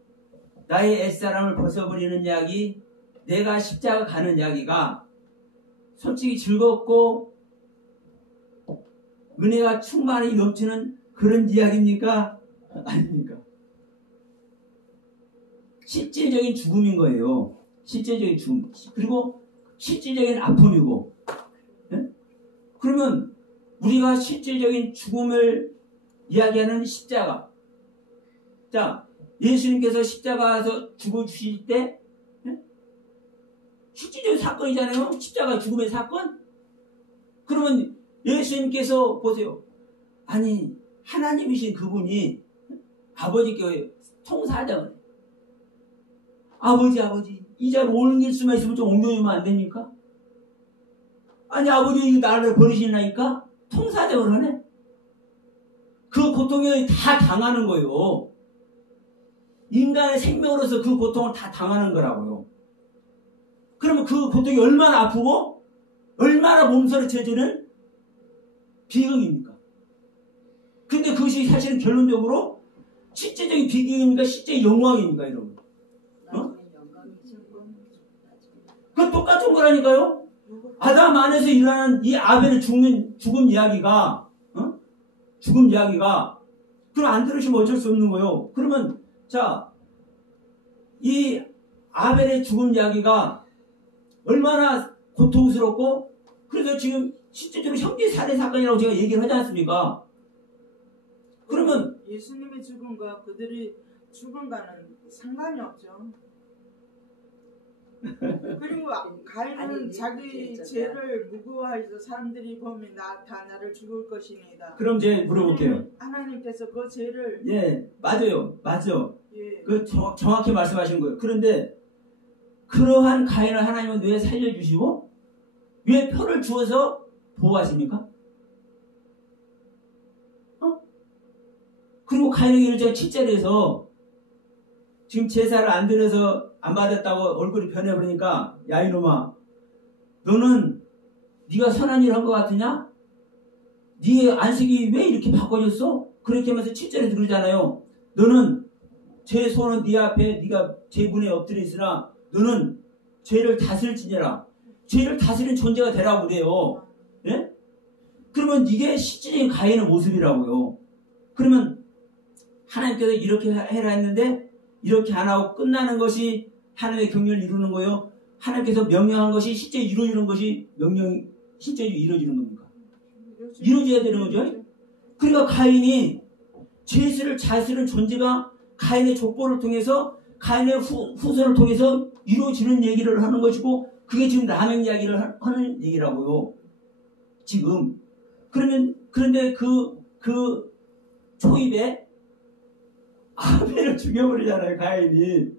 나의 옛사람을 벗어버리는 이야기, 내가 십자가 가는 이야기가 솔직히 즐겁고 은혜가 충만히 넘치는 그런 이야기입니까? 아닙니까? 실질적인 죽음인 거예요. 실질적인 죽음. 그리고 실질적인 아픔이고. 네? 그러면 우리가 실질적인 죽음을 이야기하는 십자가. 자, 예수님께서 십자가에서 죽어주실 때 실질적인 사건이잖아요. 십자가 죽음의 사건. 그러면 예수님께서 보세요. 아니 하나님이신 그분이 아버지께 통사하자고. 아버지 이 자를 옮길 수만 있으면 좀 옮겨주면 안 됩니까? 아니 아버지 나를 버리시나니까 통사적으로 하네. 그 고통을 다 당하는 거예요. 인간의 생명으로서 그 고통을 다 당하는 거라고요. 그러면 그 고통이 얼마나 아프고 얼마나 몸서리쳐지는 비극입니까? 근데 그것이 사실은 결론적으로 실제적인 비극입니까? 실제 영광입니까? 여러분? 그 똑같은 거라니까요. 아담 안에서 일어나는 이 아벨의 죽음 이야기가 죽음 이야기가 그럼 안 들으시면 어쩔 수 없는 거예요. 그러면 자, 이 아벨의 죽음 이야기가 얼마나 고통스럽고 그래서 지금 실제적으로 형제 살해 사건이라고 제가 얘기를 하지 않습니까? 그러면 예수님의 죽음과 그들이 죽음과는 상관이 없죠. 그리고 가인은 자기 죄를 무고해서 사람들이 보면 다 나를 죽을 것이니이다. 그럼 이제 물어볼게요. 하나님께서 그 죄를 예, 맞아요. 맞죠. 예. 그 정확히 말씀하신 거예요. 그런데 그러한 가인을 하나님은 왜 살려주시고 왜 표를 주어서 보호하십니까? 그리고 가인에게 제가 7절에서 지금 제사를 안 드려서 안 받았다고 얼굴이 변해버리니까 야 이놈아 너는 네가 선한 일을 한 것 같으냐? 네 안식이 왜 이렇게 바꿔졌어? 그렇게 하면서 7절에서 그러잖아요. 너는 죄 손은 네 앞에 네가 죄 문에 엎드려 있으나 너는 죄를 다스릴지니라. 죄를 다스리는 존재가 되라고 그래요. 예? 그러면 이게 실질적인 가인의 모습이라고요. 그러면 하나님께서 이렇게 해라 했는데 이렇게 안 하고 끝나는 것이 하나님의 경륜을 이루는 거예요. 하나님께서 명령한 것이 실제 이루어지는 것이 명령이 실제 이루어지는 겁니까? 이루어져야 되는 거죠. 그러니까 가인이 죄를 다스리는 존재가 가인의 족보를 통해서 가인의 후손을 통해서 이루어지는 얘기를 하는 것이고 그게 지금 라멘 이야기를 하는 얘기라고요. 지금 그런데 그 초입에 아벨을 죽여버리잖아요. 가인이.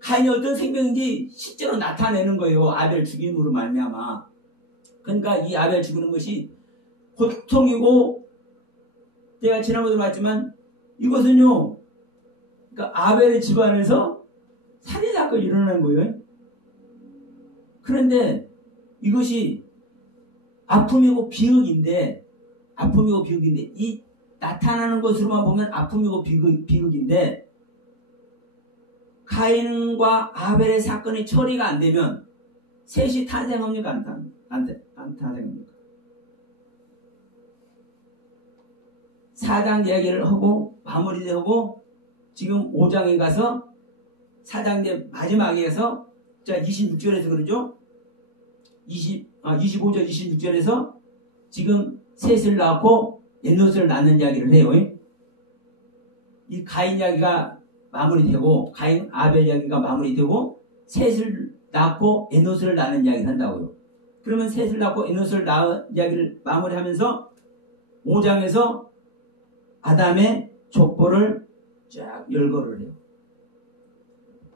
가인이 어떤 생명인지 실제로 나타내는 거예요. 아벨 죽임으로 말미암아. 그러니까 이 아벨 죽이는 것이 고통이고 제가 지난번에도 말했지만 이것은요. 그러니까 아벨의 집안에서 살인사건이 일어나는 거예요. 그런데 이것이 아픔이고 비극인데 이 나타나는 것으로만 보면 아픔이고 비극인데 가인과 아벨의 사건이 처리가 안 되면 셋이 탄생합니까? 안 탄생합니까? 4장 이야기를 하고 마무리되고 지금 5장에 가서 4장 이제 마지막에 가서 자 26절에서 그러죠. 25절 26절에서 지금 셋을 낳고 에노스를 낳는 이야기를 해요. 이 가인 이야기가 마무리되고 가인 아벨 이야기가 마무리되고 셋을 낳고 에노스를 낳는 이야기를 한다고요. 그러면 셋을 낳고 에노스를 낳은 이야기를 마무리하면서 5장에서 아담의 족보를 쫙 열거를 해요.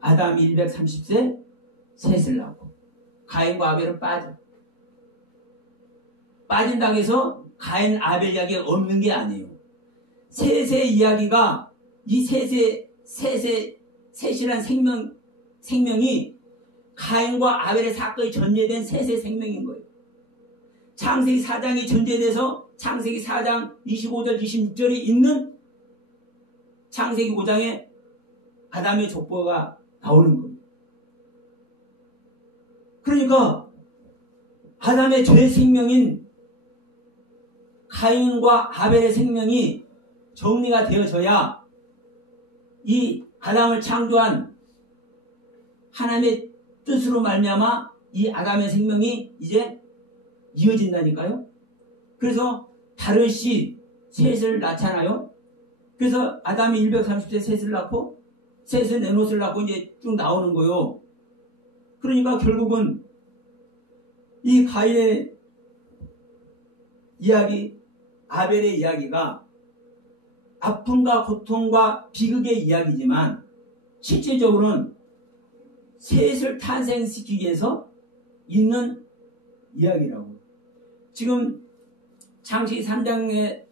아담 130세 셋을 낳고 가인과 아벨은 빠진다고 해서 가인 아벨 이야기가 없는 게 아니에요. 셋의 이야기가 이 셋이란 생명이 가인과 아벨의 사건이 전제된 셋의 생명인 거예요. 창세기 4장이 전제돼서 창세기 4장 25절 26절이 있는 창세기 5장에 아담의 족보가 나오는 거예요. 그러니까 아담의 죄 생명인 가인과 아벨의 생명이 정리가 되어져야 이 아담을 창조한 하나님의 뜻으로 말미암아 이 아담의 생명이 이제 이어진다니까요. 그래서 다른 씨 셋을 낳잖아요. 그래서 아담이 130세 셋을 낳고 셋은 에노스를 낳고 이제 쭉 나오는 거예요. 그러니까 결국은 이 가인의 이야기 아벨의 이야기가 아픔과 고통과 비극의 이야기지만 실질적으로는 셋을 탄생시키기 위해서 있는 이야기라고. 지금 창세기 3장에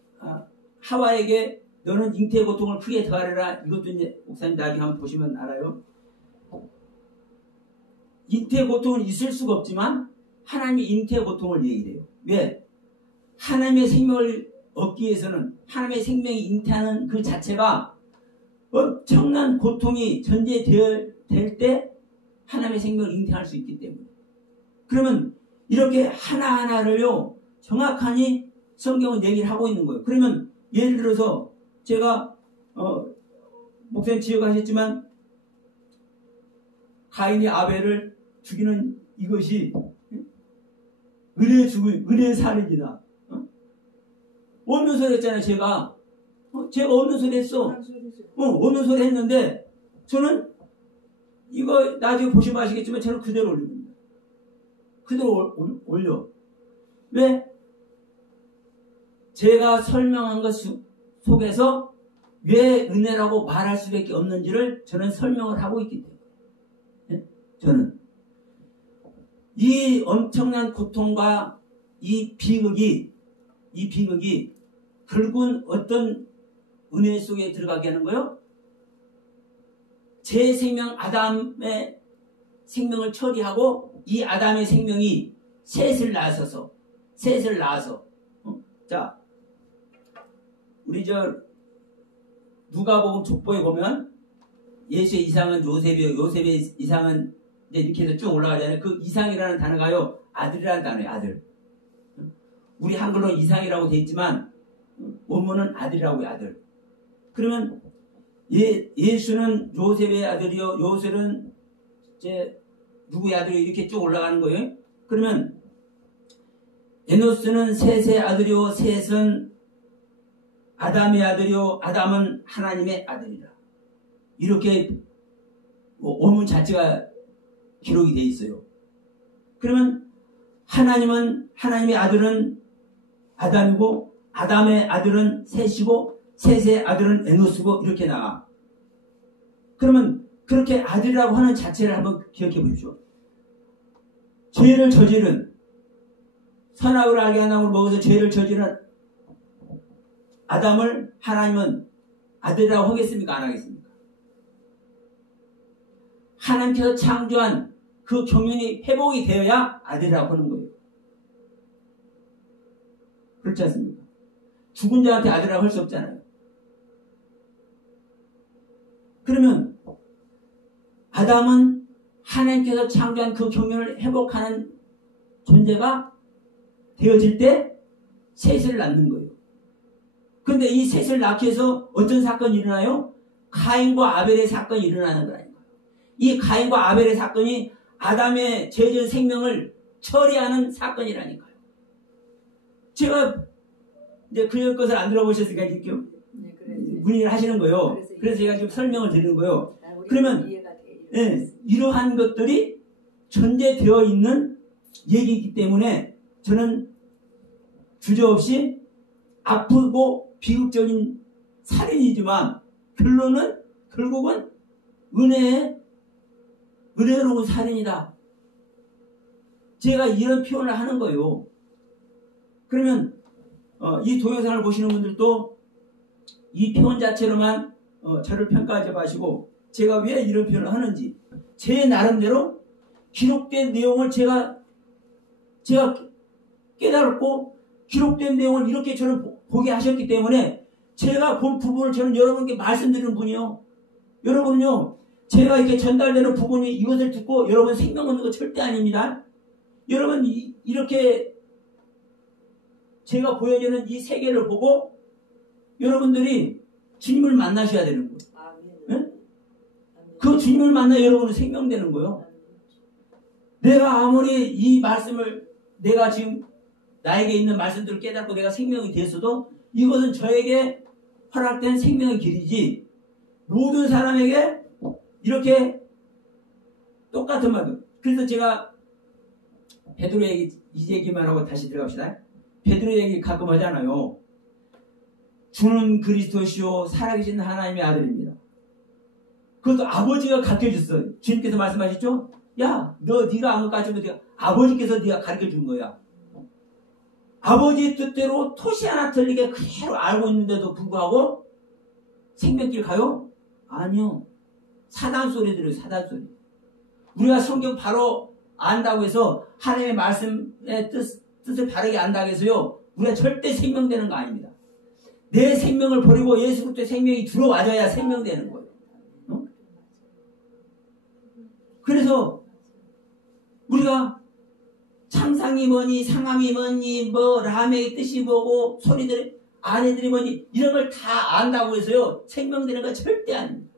하와에게 너는 잉태의 고통을 크게 더하리라. 이것도 이제 목사님 나중에 한번 보시면 알아요. 잉태의 고통은 있을 수가 없지만 하나님이 잉태의 고통을 얘기해요. 왜? 하나님의 생명을 얻기 위해서는 하나님의 생명이 잉태하는 그 자체가 엄청난 고통이 전제될 때 하나님의 생명을 잉태할 수 있기 때문에. 그러면 이렇게 하나하나를요 정확하니 성경은 얘기를 하고 있는 거예요. 그러면 예를 들어서 제가 목사님 지적하셨지만 가인이 아벨을 죽이는 이것이 은혜의 살인이다. 없는 소리 했잖아요. 제가 없는 소리 했어. 없는 소리 했는데 저는 이거 나중에 보시면 아시겠지만 저는 그대로 올립니다. 그대로 올려. 왜? 제가 설명한 것 속에서 왜 은혜라고 말할 수밖에 없는지를 저는 설명을 하고 있기 때문에. 저는 이 엄청난 고통과 이 비극이 결국은 어떤 은혜 속에 들어가게 하는 거예요? 제 생명 아담의 생명을 처리하고 이 아담의 생명이 셋을 낳아서 자 우리 누가복음 족보에 보면 예수의 이상은 요셉이요, 요셉의 이상은 이렇게 해서 쭉 올라가잖아요. 그 이상이라는 단어가요 아들이라는 단어예요. 아들. 우리 한글로는 이상이라고 돼 있지만 원문은 아들이라고 해요. 아들. 그러면 예수는 요셉의 아들이요, 요셉은 누구의 아들이요, 이렇게 쭉 올라가는 거예요. 그러면 에노스는 셋의 아들이요, 셋은 아담의 아들이요, 아담은 하나님의 아들이라. 이렇게 원문 자체가 기록이 돼 있어요. 그러면 하나님의 아들은 아담이고 아담의 아들은 셋이고 셋의 아들은 에노스고 이렇게 나와. 그러면 그렇게 아들이라고 하는 자체를 한번 기억해 보십시오. 죄를 저지른 선악을 알게 한 나무를 먹어서 죄를 저지른 아담을 하나님은 아들이라고 하겠습니까? 안 하겠습니까? 하나님께서 창조한 그 경륜이 회복이 되어야 아들이라고 하는 거예요. 그렇지 않습니까? 죽은 자한테 아들이라고 할 수 없잖아요. 그러면 아담은 하나님께서 창조한 그 경륜을 회복하는 존재가 되어질 때 셋을 낳는 거예요. 그런데 이 셋을 낳기 위해서 어떤 사건이 일어나요? 가인과 아벨의 사건이 일어나는 거라니까요. 이 가인과 아벨의 사건이 아담의 죄진 생명을 처리하는 사건이라니까요. 제가 이제 그 것을 안 들어보셨으니까 이렇게 문의를 하시는 거예요. 그래서 제가 지금 설명을 드리는 거예요. 그러면 이러한 것들이 전제되어 있는 얘기이기 때문에 저는 주저없이 아프고 비극적인 살인이지만 결국은 은혜로운 살인이다. 제가 이런 표현을 하는 거예요. 그러면 이 동영상을 보시는 분들도 이 표현 자체로만 저를 평가하지 마시고 제가 왜 이런 표현을 하는지 제 나름대로 기록된 내용을 제가 깨달았고 기록된 내용을 이렇게 저를 보게 하셨기 때문에 제가 본 부분을 저는 여러분께 말씀드리는 분이요. 여러분요, 제가 이렇게 전달되는 부분이 이것을 듣고 여러분 생명 얻는 거 절대 아닙니다. 여러분 이렇게 제가 보여주는 이 세계를 보고 여러분들이 주님을 만나셔야 되는 거예요. 네? 그 주님을 만나 여러분은 생명되는 거예요. 내가 아무리 이 말씀을 내가 지금 나에게 있는 말씀들을 깨닫고 내가 생명이 됐어도 이것은 저에게 허락된 생명의 길이지 모든 사람에게 이렇게 똑같은 말도. 그래서 제가 베드로 얘기 이 얘기만 하고 다시 들어갑시다. 베드로 얘기 가끔 하잖아요. 주는 그리스도시요 살아계신 하나님의 아들입니다. 그것도 아버지가 가르쳐줬어요. 주님께서 말씀하셨죠? 야, 네가 안 가르쳐도 아버지께서 네가 가르쳐준 거야. 아버지의 뜻대로 토시 하나 틀리게 그대로 알고 있는데도 불구하고 생명길 가요? 아니요. 사단 소리 들어요. 사단 소리. 우리가 성경 바로 안다고 해서 하나님의 말씀의 뜻을 바르게 안다고 해서요. 우리가 절대 생명되는 거 아닙니다. 내 생명을 버리고 예수 그리스도의 생명이 들어와줘야 생명되는 거예요. 어? 그래서 우리가 창상이 뭐니 상함이 뭐니 뭐 라멕의 뜻이 뭐고 소리들 아내들이 뭐니 이런 걸 다 안다고 해서요. 생명되는 건 절대 아닙니다.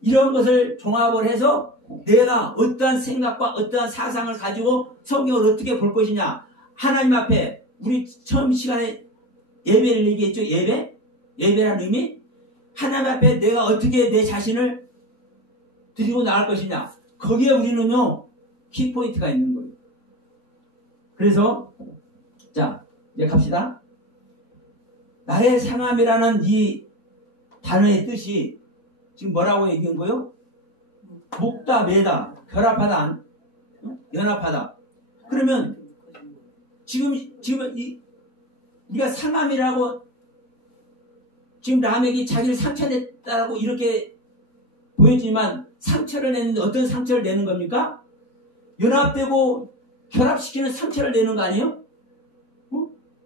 이런 것을 종합을 해서 내가 어떠한 생각과 어떠한 사상을 가지고 성경을 어떻게 볼 것이냐. 하나님 앞에 우리 처음 시간에 예배를 얘기했죠. 예배라는 의미. 하나님 앞에 내가 어떻게 내 자신을 드리고 나갈 것이냐. 거기에 우리는요. 키포인트가 있는 거예요. 그래서 자 이제 갑시다. 나의 상함이라는 이 단어의 뜻이 지금 뭐라고 얘기한 거예요? 묵다, 매다, 결합하다, 연합하다. 그러면 지금 우리가 상함이라고 지금 라멕이 자기를 상처냈다라고 이렇게 보여지만 상처를 내는데 어떤 상처를 내는 겁니까? 연합되고 결합시키는 상처를 내는 거 아니에요?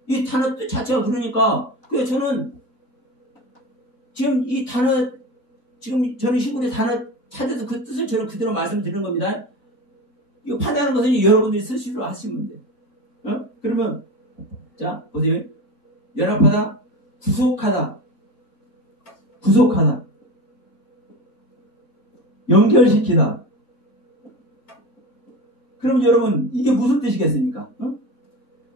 이 단어 뜻 자체가 그러니까 그래서 저는 지금 이 단어 지금 저는 시골의 단어 찾아서 그 뜻을 저는 그대로 말씀드리는 겁니다. 이거 판단하는 것은 여러분들이 스스로 하시면 돼요. 그러면 자 보세요. 연합하다, 구속하다, 연결시키다. 그럼 여러분 이게 무슨 뜻이겠습니까?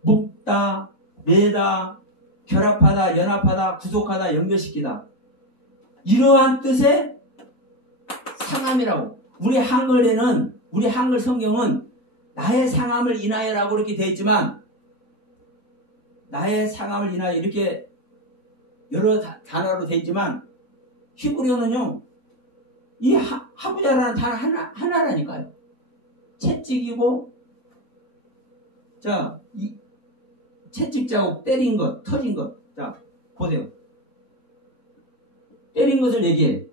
묶다, 매다, 결합하다, 연합하다, 구속하다, 연결시키다. 이러한 뜻의 상함이라고. 우리 한글 성경은 나의 상함을 인하여라고 이렇게 되어 있지만 나의 상함을 인하여 이렇게 여러 단어로 되어 있지만 히브리어는요. 이 하부자라는 단어 하나라니까요. 채찍이고 자, 이 채찍 자국 때린 것, 터진 것. 자, 보세요. 때린 것을 얘기해.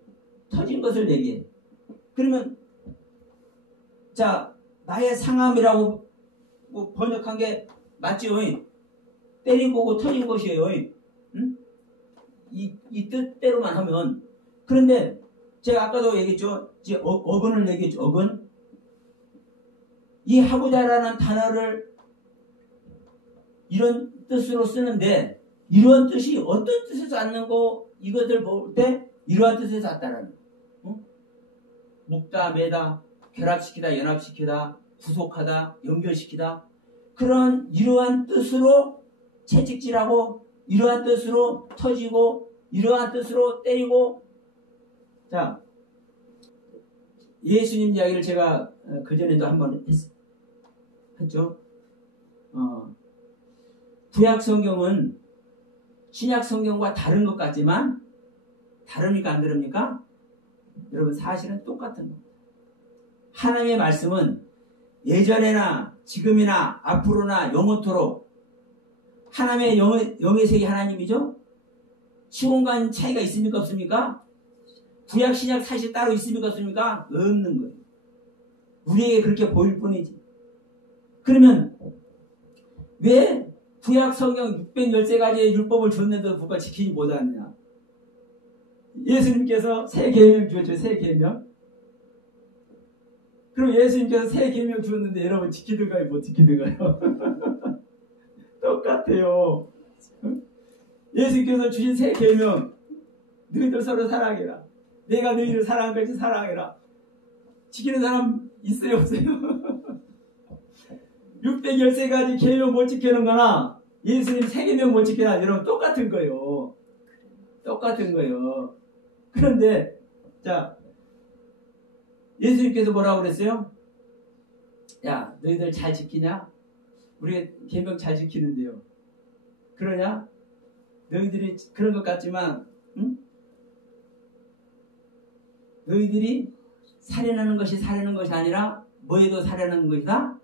터진 것을 얘기해. 그러면 자, 나의 상함이라고 번역한 게 맞지요? 때린 거고 터진 것이에요. 응? 이 뜻대로만 하면. 그런데 제가 아까도 얘기했죠. 이제 어근을 얘기했죠. 어근. 이 하고자라는 단어를 이런 뜻으로 쓰는데 이런 뜻이 어떤 뜻에서 왔는고 이것을 볼 때 이러한 뜻에서 왔다라는 거예요. 응? 묶다, 매다, 결합시키다, 연합시키다, 구속하다, 연결시키다. 그런 이러한 뜻으로 채찍질하고 이러한 뜻으로 터지고 이러한 뜻으로 때리고. 자, 예수님 이야기를 제가 그전에도 한번 했죠. 구약 성경은 신약 성경과 다른 것 같지만 다릅니까? 안 다릅니까? 여러분 사실은 똑같은 겁니다. 하나님의 말씀은 예전에나 지금이나 앞으로나 영원토록 하나님의 영의 세계 하나님이죠. 시공간 차이가 있습니까? 없습니까? 구약 신약 사실 따로 있습니까? 없습니까? 없는 거예요. 우리에게 그렇게 보일 뿐이지. 그러면 왜 구약 성경 613가지의 율법을 줬는데도 그걸 지키지 못하느냐? 예수님께서 새 계명 주었죠. 새 계명. 그럼 예수님께서 새 계명 주었는데 여러분 지키든가요? 못 지키든가요? 똑같아요. 예수님께서 주신 새 계명, 너희들 서로 사랑해라. 내가 너희를 사랑한 같이 사랑해라. 지키는 사람 있어요? 없어요? 613가지 계명 못 지키는 거나 예수님 새 계명 못 지키나 여러분 똑같은 거예요. 똑같은 거예요. 그런데 자, 예수님께서 뭐라고 그랬어요? 야, 너희들 잘 지키냐? 우리 계명 잘 지키는데요. 그러냐? 너희들이 그런 것 같지만, 응? 너희들이 살인하는 것이 아니라 뭐에도 살인하는 것이다?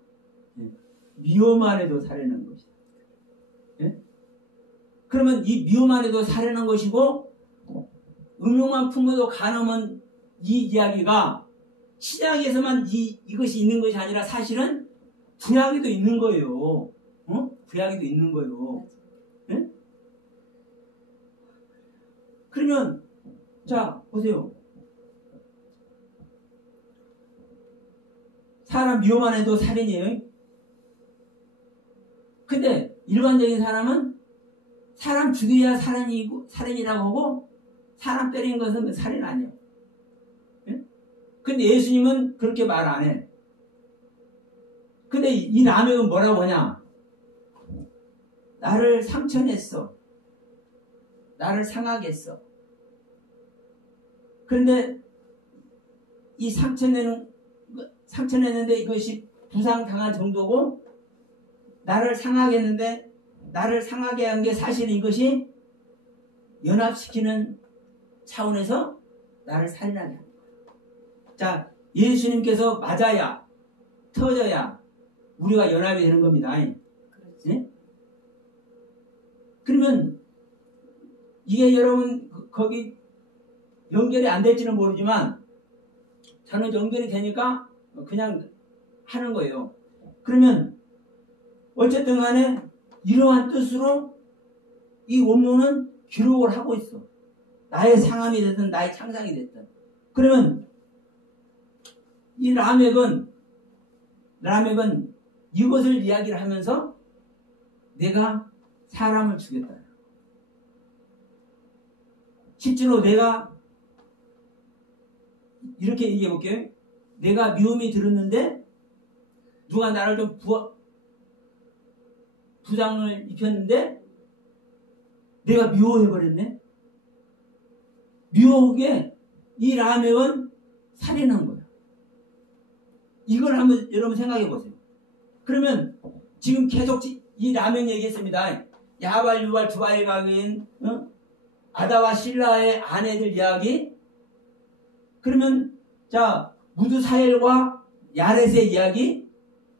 미움 안에도 살인하는 것이다. 예? 그러면 이 미움 안에도 살인하는 것이고 음욕만 품어도 간음은 이 이야기가 신약에서만 이것이 있는 것이 아니라 사실은 구약에도 있는 거예요. 구약에도 있는 거예요. 예? 그러면 자 보세요. 사람 미움 안에도 살인이에요. 근데 일반적인 사람은 사람 죽여야 살인이라고 하고 사람 때린 것은 살인 아니에요. 예? 근데 예수님은 그렇게 말 안 해. 근데 이 라멕은 뭐라고 하냐? 나를 상처냈어. 나를 상하게 했어. 그런데 이 상처냈는데 이것이 부상당한 정도고 나를 상하게 했는데 나를 상하게 한 게 사실은 이것이 연합시키는 차원에서 나를 살인하게 합니다. 자, 예수님께서 맞아야 터져야 우리가 연합이 되는 겁니다. 네? 그러면 이게 여러분 거기 연결이 안 될지는 모르지만 저는 연결이 되니까 그냥 하는 거예요. 그러면 어쨌든 간에 이러한 뜻으로 이 원문은 기록을 하고 있어. 나의 상함이 됐든 나의 창상이 됐든. 그러면 이 라멕은 이것을 이야기를 하면서 내가 사람을 죽였다. 실제로 내가 이렇게 얘기해 볼게요. 내가 미움이 들었는데 누가 나를 좀 부상을 입혔는데 내가 미워해버렸네. 미워하게 이 라멕은 살인한 거야. 이걸 한번 여러분 생각해 보세요. 그러면 지금 계속 이 라멕 얘기했습니다. 야발, 유발, 두발 가인 아다와 실라의 아내들 이야기. 그러면 자 무드사엘과 야렛의 이야기.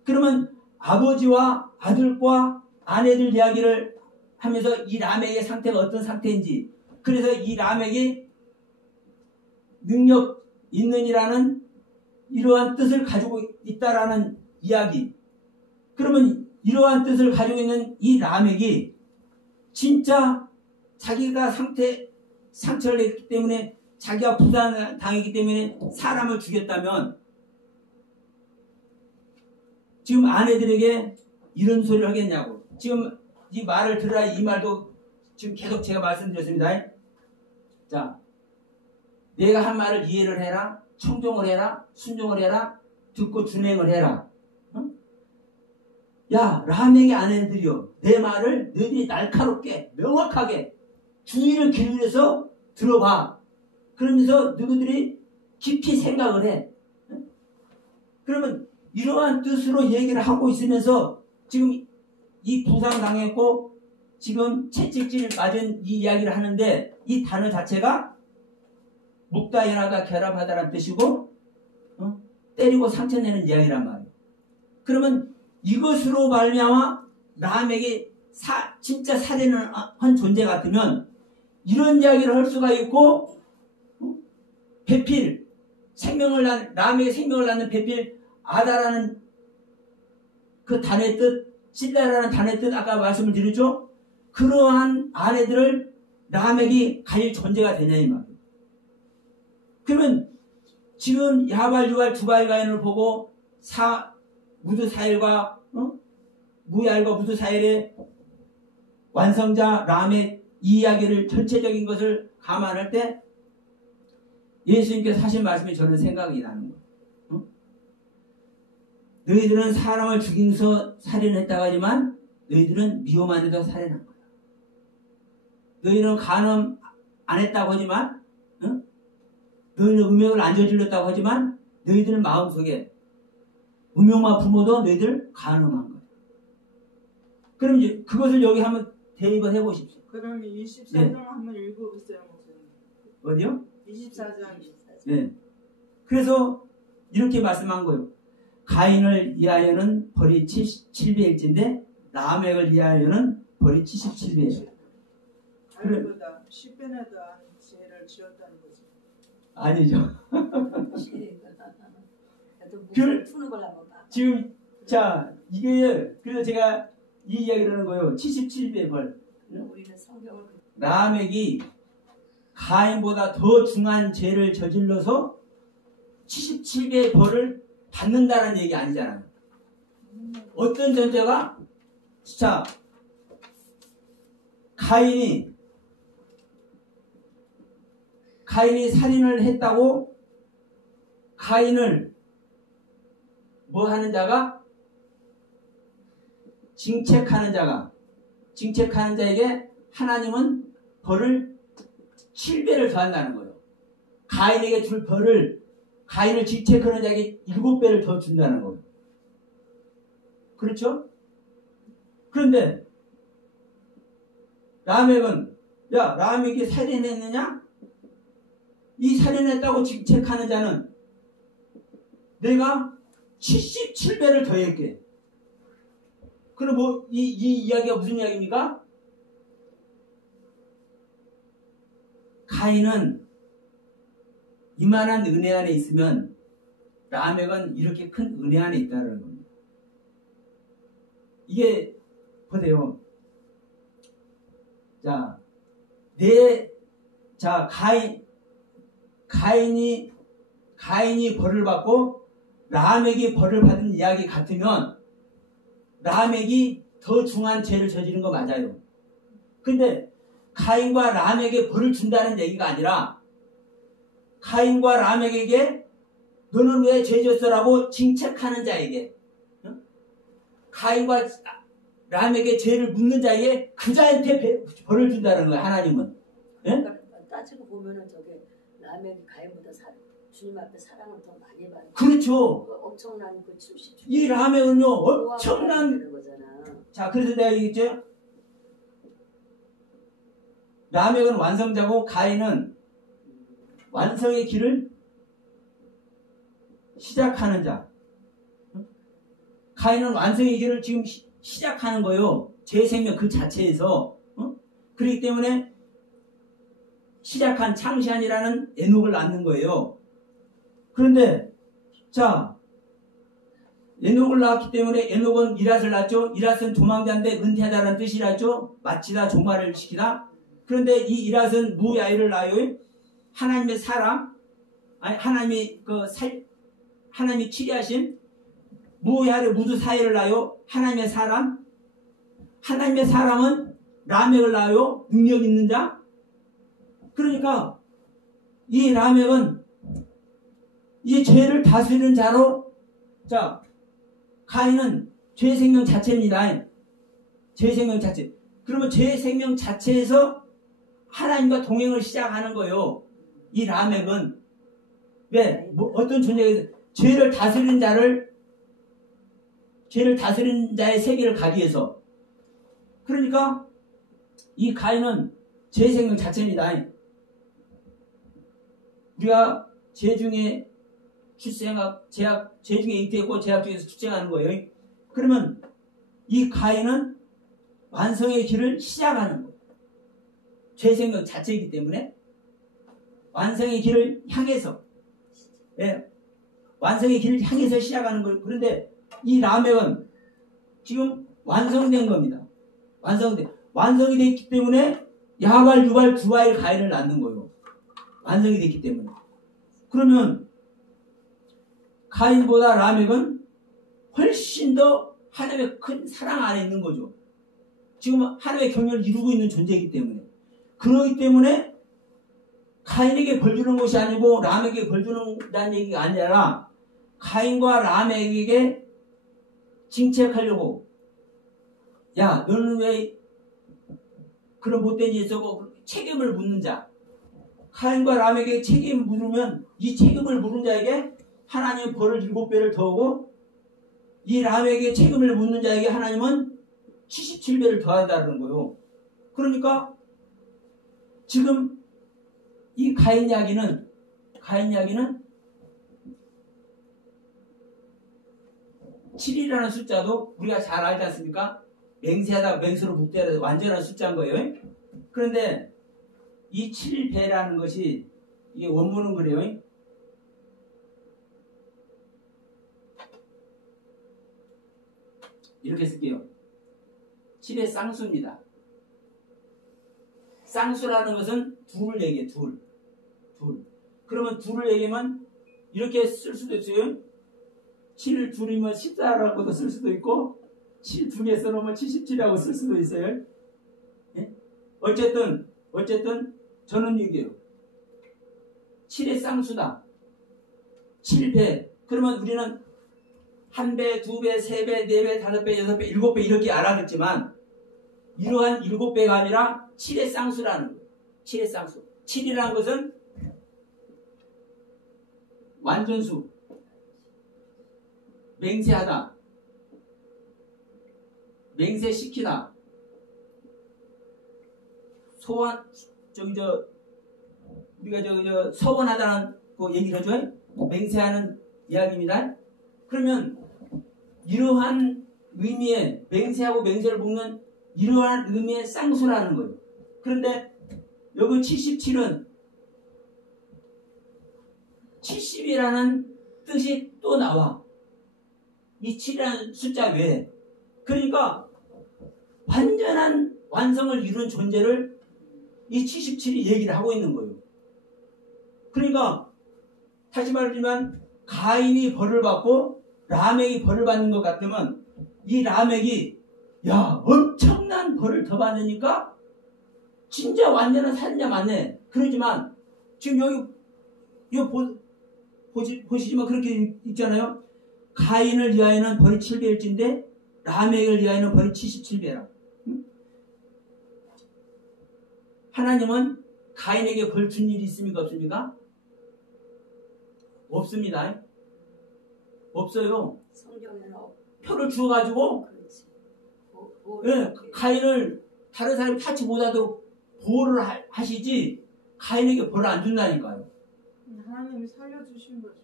그러면 아버지와 아들과 아내들 이야기를 하면서 이 라멕의 상태가 어떤 상태인지, 그래서 이 라멕이 능력 있는이라는 이러한 뜻을 가지고 있다라는 이야기. 그러면 이러한 뜻을 가지고 있는 이 라멕이 진짜 자기가 상처를 했기 때문에, 자기가 부상을 당했기 때문에 사람을 죽였다면 지금 아내들에게 이런 소리를 하겠냐고. 지금 이 말을 들으라, 이 말도 지금 계속 제가 말씀드렸습니다. 자, 내가 한 말을 이해를 해라, 청종을 해라, 순종을 해라, 듣고 준행을 해라. 응? 야, 라멕의 아내들이여, 내 말을 너희들이 날카롭게 명확하게 주의를 기울여서 들어봐. 그러면서 너희들이 깊이 생각을 해. 응? 그러면 이러한 뜻으로 얘기를 하고 있으면서 지금 이 부상당했고 지금 채찍질 맞은 이 이야기를 하는데, 이 단어 자체가 묵다연하다, 결합하다라는 뜻이고 때리고 상처내는 이야기란 말이에요. 그러면 이것으로 말미암아 라멕이 진짜 살인을 한 존재 같으면 이런 이야기를 할 수가 있고, 배필, 라멕의 생명을 낳는 배필, 아다라는 그 단의 뜻, 실라라는 단의 뜻, 아까 말씀을 드렸죠? 그러한 아내들을 라멕이 가질 존재가 되냐 이 말이에요. 그러면 지금 야발, 유발, 두발 가인을 보고 무드사엘과 무얄과 무드사엘의 완성자 라멕 이 이야기를 전체적인 것을 감안할 때 예수님께서 하신 말씀이 저는 생각이 나는 거예요. 너희들은 사람을 죽이면서 살인했다고 하지만 너희들은 미움 안에도 살인한 거야. 너희는 간음 안 했다고 하지만 너희는 음욕을 안 저질렀다고 하지만 너희들은 마음속에 음욕만 품어도 너희들 간음한 거야. 그럼 이제 그것을 여기 한번 대입을 해보십시오. 그러면 24장 네. 한번 읽어보세요, 목사님. 어디요? 24장. 네. 그래서 이렇게 말씀한 거예요. 가인을 위하여는 벌이 700일째인데 라멕을 위하여는 벌이 77배예요. 가인보다 10배나 더한 죄를 지었다는 거지. 아니죠. 그래도 푸는 걸 한번 봐. 지금 자 이게 그래서 제가 이 이야기를 하는 거예요. 77배 벌. 우리는 성경을 라멕이 가인보다 더 중한 죄를 저질러서 77배의 벌을 받는다는 얘기 아니잖아요. 어떤 전제가 자 가인이 살인을 했다고 가인을 뭐 하는 자가 징책하는 자에게 하나님은 벌을 7배를 더한다는 거예요. 가인에게 줄 벌을 가인을 징책하는 자에게 7배를 더 준다는 거예요. 그렇죠? 그런데 라멕은 라멕이 살인했느냐? 이 살인했다고 징책하는 자는 내가 77배를 더했게. 그럼 뭐 이 이야기가 무슨 이야기입니까? 가인은 이만한 은혜 안에 있으면 라멕은 이렇게 큰 은혜 안에 있다는 겁니다. 이게 보세요. 가인이 벌을 받고 라멕이 벌을 받은 이야기 같으면 라멕이 더 중한 죄를 저지른 거 맞아요. 근데 가인과 라멕에 벌을 준다는 얘기가 아니라 가인과 라멕에게 너는 왜 죄 졌어라고 징책하는 자에게 가인과 라멕의 죄를 묻는 자에게 그 자한테 벌을 준다는 거예요. 하나님은. 그러니까 따지고 보면은 저게 라멕이 가인보다 주님 앞에 사랑을 더 많이 받는. 그렇죠. 그 엄청난 그 70. 이 라멕은요 엄청난. 거잖아. 자 그래서 내가 얘기했죠. 라멕은 완성자고 가인은 완성의 길을 시작하는 자. 가인은 완성의 길을 지금 시작하는 거예요. 제 생명 그 자체에서. 그렇기 때문에 시작한 창시한이라는 에녹을 낳는 거예요. 그런데 자 에녹을 낳았기 때문에 에녹은 이랏을 낳죠. 이랏은 도망자인데 은퇴하다는 뜻이라죠. 마치다 종말을 시키다. 그런데 이 이랏은 무아이를 낳아요. 하나님의 사람, 아니 하나님이 치리하신 무아이를 무두 사이를 낳아요. 하나님의 사람, 하나님의 사람은 라멕을 낳아요. 능력 있는 자. 그러니까 이 라멕은 이 죄를 다스리는 자로 자 가인은 죄 생명 자체입니다. 죄 생명 자체. 그러면 죄 생명 자체에서 하나님과 동행을 시작하는 거예요. 이 라멕은 왜? 어떤 존재가 죄를 다스리는 자의 세계를 가기 위해서. 그러니까 이 가인은 죄 생명 자체입니다. 우리가 죄 중에 죄 중에 잉태했고 죄악 중에서 출생하는 거예요. 그러면 이 가인은 완성의 길을 시작하는 거예요. 죄 생명 자체이기 때문에 완성의 길을 향해서 완성의 길을 향해서 시작하는 거예요. 그런데 이 라멕은 지금 완성된 겁니다. 완성이 됐기 때문에 야발, 유발 두 아이를 가인을 낳는 거예요. 완성이 됐기 때문에. 그러면 가인보다 라멕은 훨씬 더 하나님의 큰 사랑 안에 있는 거죠. 지금 하나님의 경륜을 이루고 있는 존재이기 때문에. 그러기 때문에 가인에게 벌 주는 것이 아니고 라멕에게 벌 주는다는 얘기가 아니라 가인과 라멕에게 징책하려고 야 너는 왜 그런 못된 짓을 하고 책임을 묻는 자. 가인과 라멕에게 책임을 물으면 이 책임을 물은 자에게 하나님은 벌을 7배를 더하고 이 라멕에게 책임을 묻는 자에게 하나님은 77배를 더한다는 거예요. 그러니까 지금 이 가인 이야기는 7이라는 숫자도 우리가 잘 알지 않습니까? 맹세하다 맹세로 복되다 완전한 숫자인 거예요. 그런데 이 7배라는 것이 이게 원문은 그래요. 이렇게 쓸게요. 7의 쌍수입니다. 쌍수라는 것은 둘을 얘기해. 둘. 그러면 둘을 얘기하면 이렇게 쓸 수도 있어요. 7 둘이면 14라고도 쓸 수도 있고 7 두 개 써놓으면 77이라고 쓸 수도 있어요. 예? 어쨌든 저는 얘기해요. 7의 쌍수다. 7배. 그러면 우리는 1배, 2배, 3배, 4배, 5배, 6배, 7배 이렇게 알아듣지만 이러한 7배가 아니라 7의 쌍수라는 거예요. 7의 쌍수. 7이라는 것은 완전수. 맹세하다. 맹세시키다. 소원, 우리가 서원하다는 그 얘기를 하죠. 맹세하는 이야기입니다. 그러면 이러한 의미의 맹세하고 맹세를 묶는 이러한 의미의 쌍수라는 거예요. 그런데 여기 77은 70이라는 뜻이 또 나와. 이 7이라는 숫자 외에. 그러니까 완전한 완성을 이룬 존재를 이 77이 얘기를 하고 있는 거예요. 그러니까 다시 말하지만 가인이 벌을 받고 라멕이 벌을 받는 것 같으면 이 라멕이 야 엄청난 벌을 더 받으니까 진짜 완전한 살인자 맞네. 그러지만 지금 여기 보시지만 그렇게 있잖아요. 가인을 위하여는 벌이 7배일진데 라멕을 위하여는 벌이 77배라. 응? 하나님은 가인에게 벌 준 일이 있습니까? 없습니까? 없습니다. 없어요. 성경에는 표를 주어가지고 예, 가인을 다른 사람이 타치 못하도록 보호를 하시지 가인에게 벌을 안 준다니까요. 하나님이 살려주신 거죠.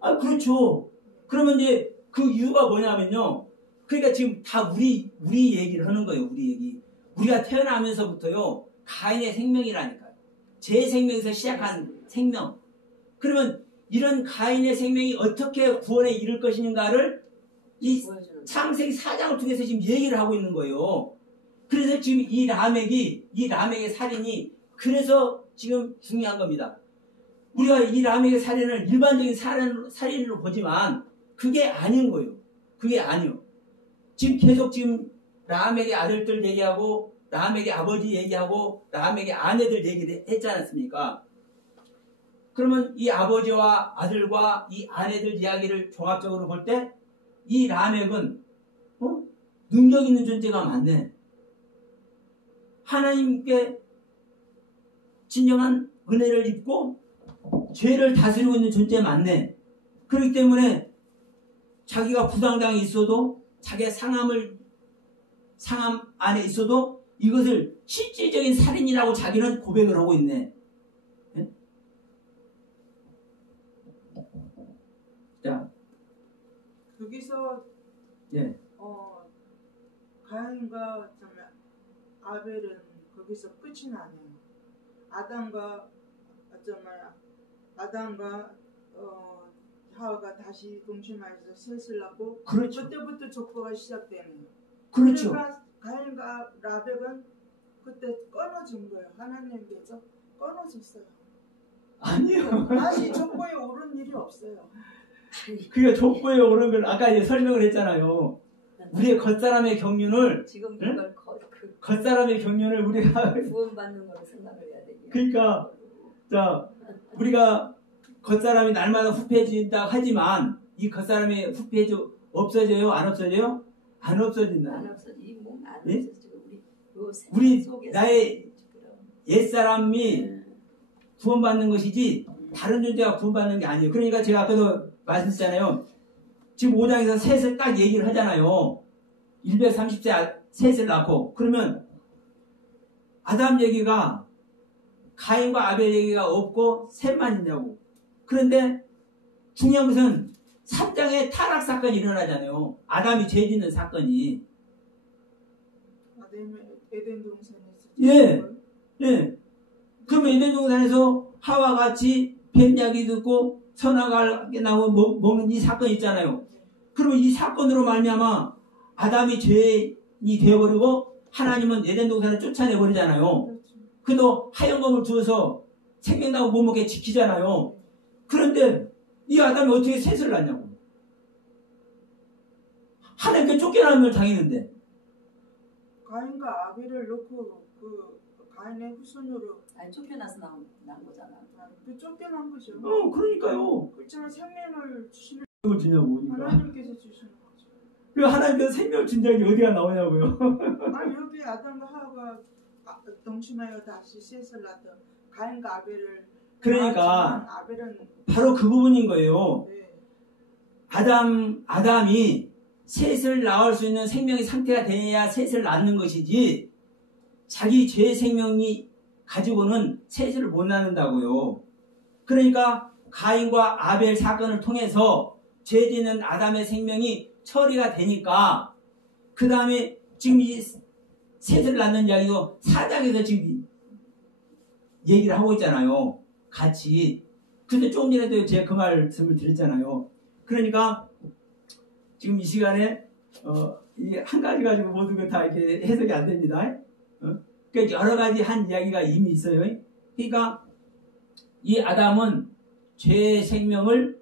아, 그렇죠. 그러면 이제 그 이유가 뭐냐면요. 그러니까 지금 다 우리 얘기를 하는 거예요. 우리 얘기. 우리가 태어나면서부터요. 가인의 생명이라니까요. 제 생명에서 시작한 생명. 그러면 이런 가인의 생명이 어떻게 구원에 이를 것인가를 이 창세기 4장을 통해서 지금 얘기를 하고 있는 거예요. 그래서 지금 이 라멕의 살인이 그래서 지금 중요한 겁니다. 우리가 이 라멕의 살인을 일반적인 살인으로 보지만 그게 아닌 거예요. 그게 아니요. 지금 계속 지금 라멕의 아들들 얘기하고 라멕의 아버지 얘기하고 라멕의 아내들 얘기를 했지 않습니까? 그러면 이 아버지와 아들과 이 아내들 이야기를 종합적으로 볼 때 이 라멕은 능력 있는 존재가 맞네. 하나님께 진정한 은혜를 입고 죄를 다스리고 있는 존재 맞네. 그렇기 때문에 자기가 부당당히 있어도 자기의 상함 안에 있어도 이것을 실질적인 살인이라고 자기는 고백을 하고 있네. 네? 자, 여기서 예. 가인과 아벨은 거기서 끝이 나네요. 아담과 하와가 다시 동침하여서 셋을 낳고 그렇죠. 그때부터 족보가 시작되네요. 그렇죠. 그러니까 가인과 라벡은 그때 끊어진 거예요. 하나님께서 끊어졌어요. 아니요. 다시 족보에 오른 일이 없어요. 그게 족보에 오른 걸 아까 이제 설명을 했잖아요. 우리의 겉사람의 경륜을 지금 응? 그걸 겉사람의 경륜을 우리가 구원받는 거로 생각을 해야 되겠네. 그러니까 자 우리가 겉사람이 날마다 후패해진다 하지만 이 겉사람이 없어져요? 안 없어져요? 안 없어진다. 안 없어지. 몸안 예? 없어지고 우리 나의 옛사람이 구원받는 것이지 다른 존재가 구원받는 게 아니에요. 그러니까 제가 아까도 말씀드렸잖아요. 지금 5장에서 셋을 딱 얘기를 하잖아요. 130세 셋을 낳고 그러면 아담 얘기가 가인과 아벨 얘기가 없고 셋만 있냐고. 그런데 중요한 것은 3장에 타락 사건이 일어나잖아요. 아담이 죄 짓는 사건이. 에덴 동산에서. 예. 예. 그러면 에덴 동산에서 하와 같이 뱀 이야기 듣고 선악을 나오고 먹는 이 사건이 있잖아요. 그러면 이 사건으로 말미암아 아담이 죄인이 되어버리고 하나님은 에덴 동산을 쫓아내버리잖아요. 그도 하얀검을 주어서 생명나무 못 먹게 지키잖아요. 그런데 이 아담이 어떻게 셋을 낳냐고. 하나님께 쫓겨남을 당했는데. 가인과 아벨을 놓고 그 가인의 후손으로. 아니 쫓겨나서 난 거잖아. 그 쫓겨난 거죠. 그러니까요. 그렇지만 생명을 주시는 생명을 주냐고. 하나님께서 주시는 거죠. 그 하나님께서 생명을 준 적이 어디가 나오냐고요. 여기 아담과 하와가 동침하여 다시 셋을 낳던 가인과 아벨을. 그러니까 아벨은 바로 그 부분인 거예요. 네. 아담이 셋을 낳을 수 있는 생명의 상태가 돼야 셋을 낳는 것이지 자기 죄 생명이 가지고는 셋을 못 낳는다고요. 그러니까 가인과 아벨 사건을 통해서 죄 짓는 아담의 생명이 처리가 되니까 그 다음에 지금 이 셋을 낳는 이야기도 4장에서 지금 얘기를 하고 있잖아요. 같이. 근데 조금 전에도 제가 그 말씀을 드렸잖아요. 그러니까 지금 이 시간에 이게 한 가지 가지고 모든 거 다 이렇게 해석이 안 됩니다. 그러니까 여러 가지 한 이야기가 이미 있어요. 그러니까 이 아담은 죄의 생명을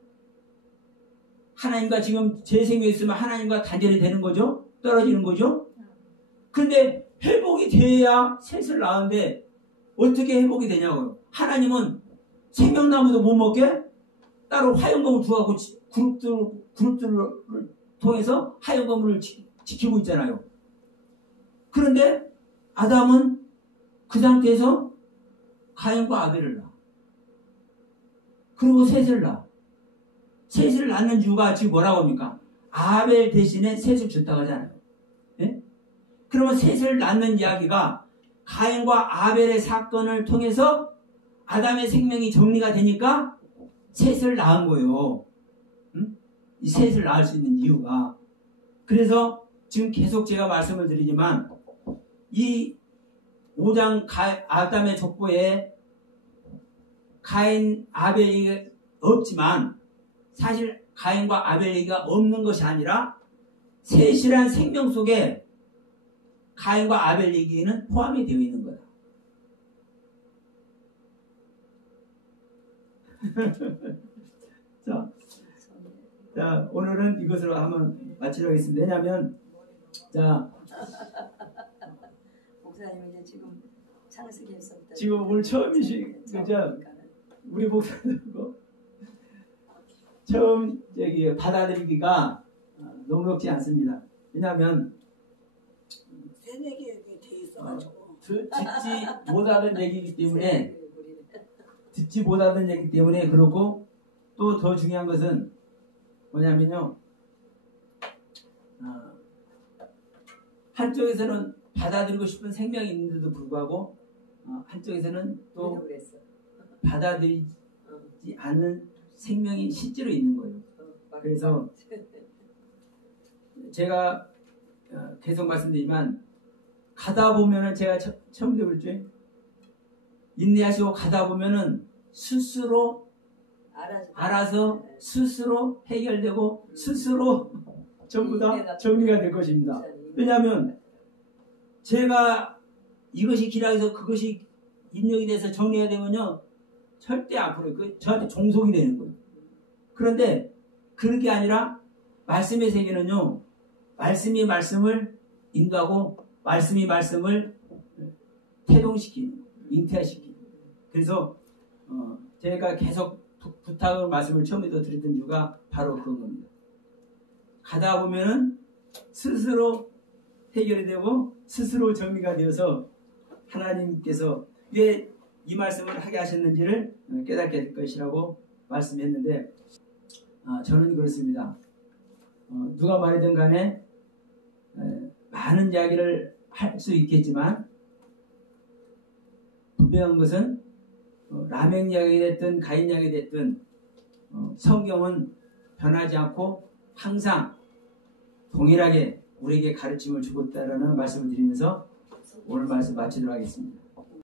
하나님과 지금 죄의 생명이 있으면 하나님과 단절이 되는 거죠. 떨어지는 거죠. 그런데 회복이 돼야 셋을 낳았는데 어떻게 회복이 되냐고요. 하나님은 생명나무도 못 먹게 따로 화염검을 주어갖고 그룹들을 통해서 화염검을 지키고 있잖아요. 그런데 아담은 그 상태에서 가인과 아벨을 낳아. 그리고 셋을 낳아. 셋을 낳는 이유가 지금 뭐라고 합니까? 아벨 대신에 셋을 줬다고 하잖아요. 네? 그러면 셋을 낳는 이야기가 가인과 아벨의 사건을 통해서 아담의 생명이 정리가 되니까 셋을 낳은 거예요. 이 셋을 낳을 수 있는 이유가. 그래서 지금 계속 제가 말씀을 드리지만 이 5장 아담의 족보에 가인, 아벨이 없지만 사실 가인과 아벨 얘기가 없는 것이 아니라 셋이란 생명 속에 가인과 아벨 얘기는 포함이 되어 있는 거다. 자, 오늘은 이것으로 한번 마치도록 하겠습니다. 왜냐하면 목사님 이제 지금 창세기에서부터 지금 오늘 처음이시 그죠? 우리 목사님도 처음 여기 받아들이기가 녹록지 않습니다. 왜냐하면 새내기 돼 있어가지고 듣지 못하던 얘기이기 때문에 듣지 못하던 얘기 때문에 그렇고 또 더 중요한 것은 뭐냐면요. 한쪽에서는 받아들이고 싶은 생명이 있는데도 불구하고 한쪽에서는 또 받아들이지 않는 생명이 실제로 있는 거예요. 그래서 제가 계속 말씀드리지만 가다 보면은 제가 처음부터 그랬죠. 인내하시고 가다 보면은 스스로 알아서 스스로 해결되고 스스로 전부 다 정리가 될 것입니다. 왜냐하면 제가 이것이 기락에서 그것이 입력이 돼서 정리가 되면요 절대 앞으로 저한테 종속이 되는 거예요. 그런데 그런 게 아니라 말씀의 세계는요 말씀이 말씀을 인도하고 말씀이 말씀을 태동시키는 잉태시키는. 그래서 제가 계속 부탁을 말씀을 처음에도 드렸던 이유가 바로 그런 겁니다. 가다 보면은 스스로 해결이 되고 스스로 정리가 되어서 하나님께서 왜 이 말씀을 하게 하셨는지를 깨닫게 될 것이라고 말씀했는데 저는 그렇습니다. 누가 말이든 간에 많은 이야기를 할 수 있겠지만 분명한 것은 라멕 이야기 됐든 가인 이야기 됐든 성경은 변하지 않고 항상 동일하게 우리에게 가르침을 주고 있다는 말씀을 드리면서 오늘 말씀 마치도록 하겠습니다.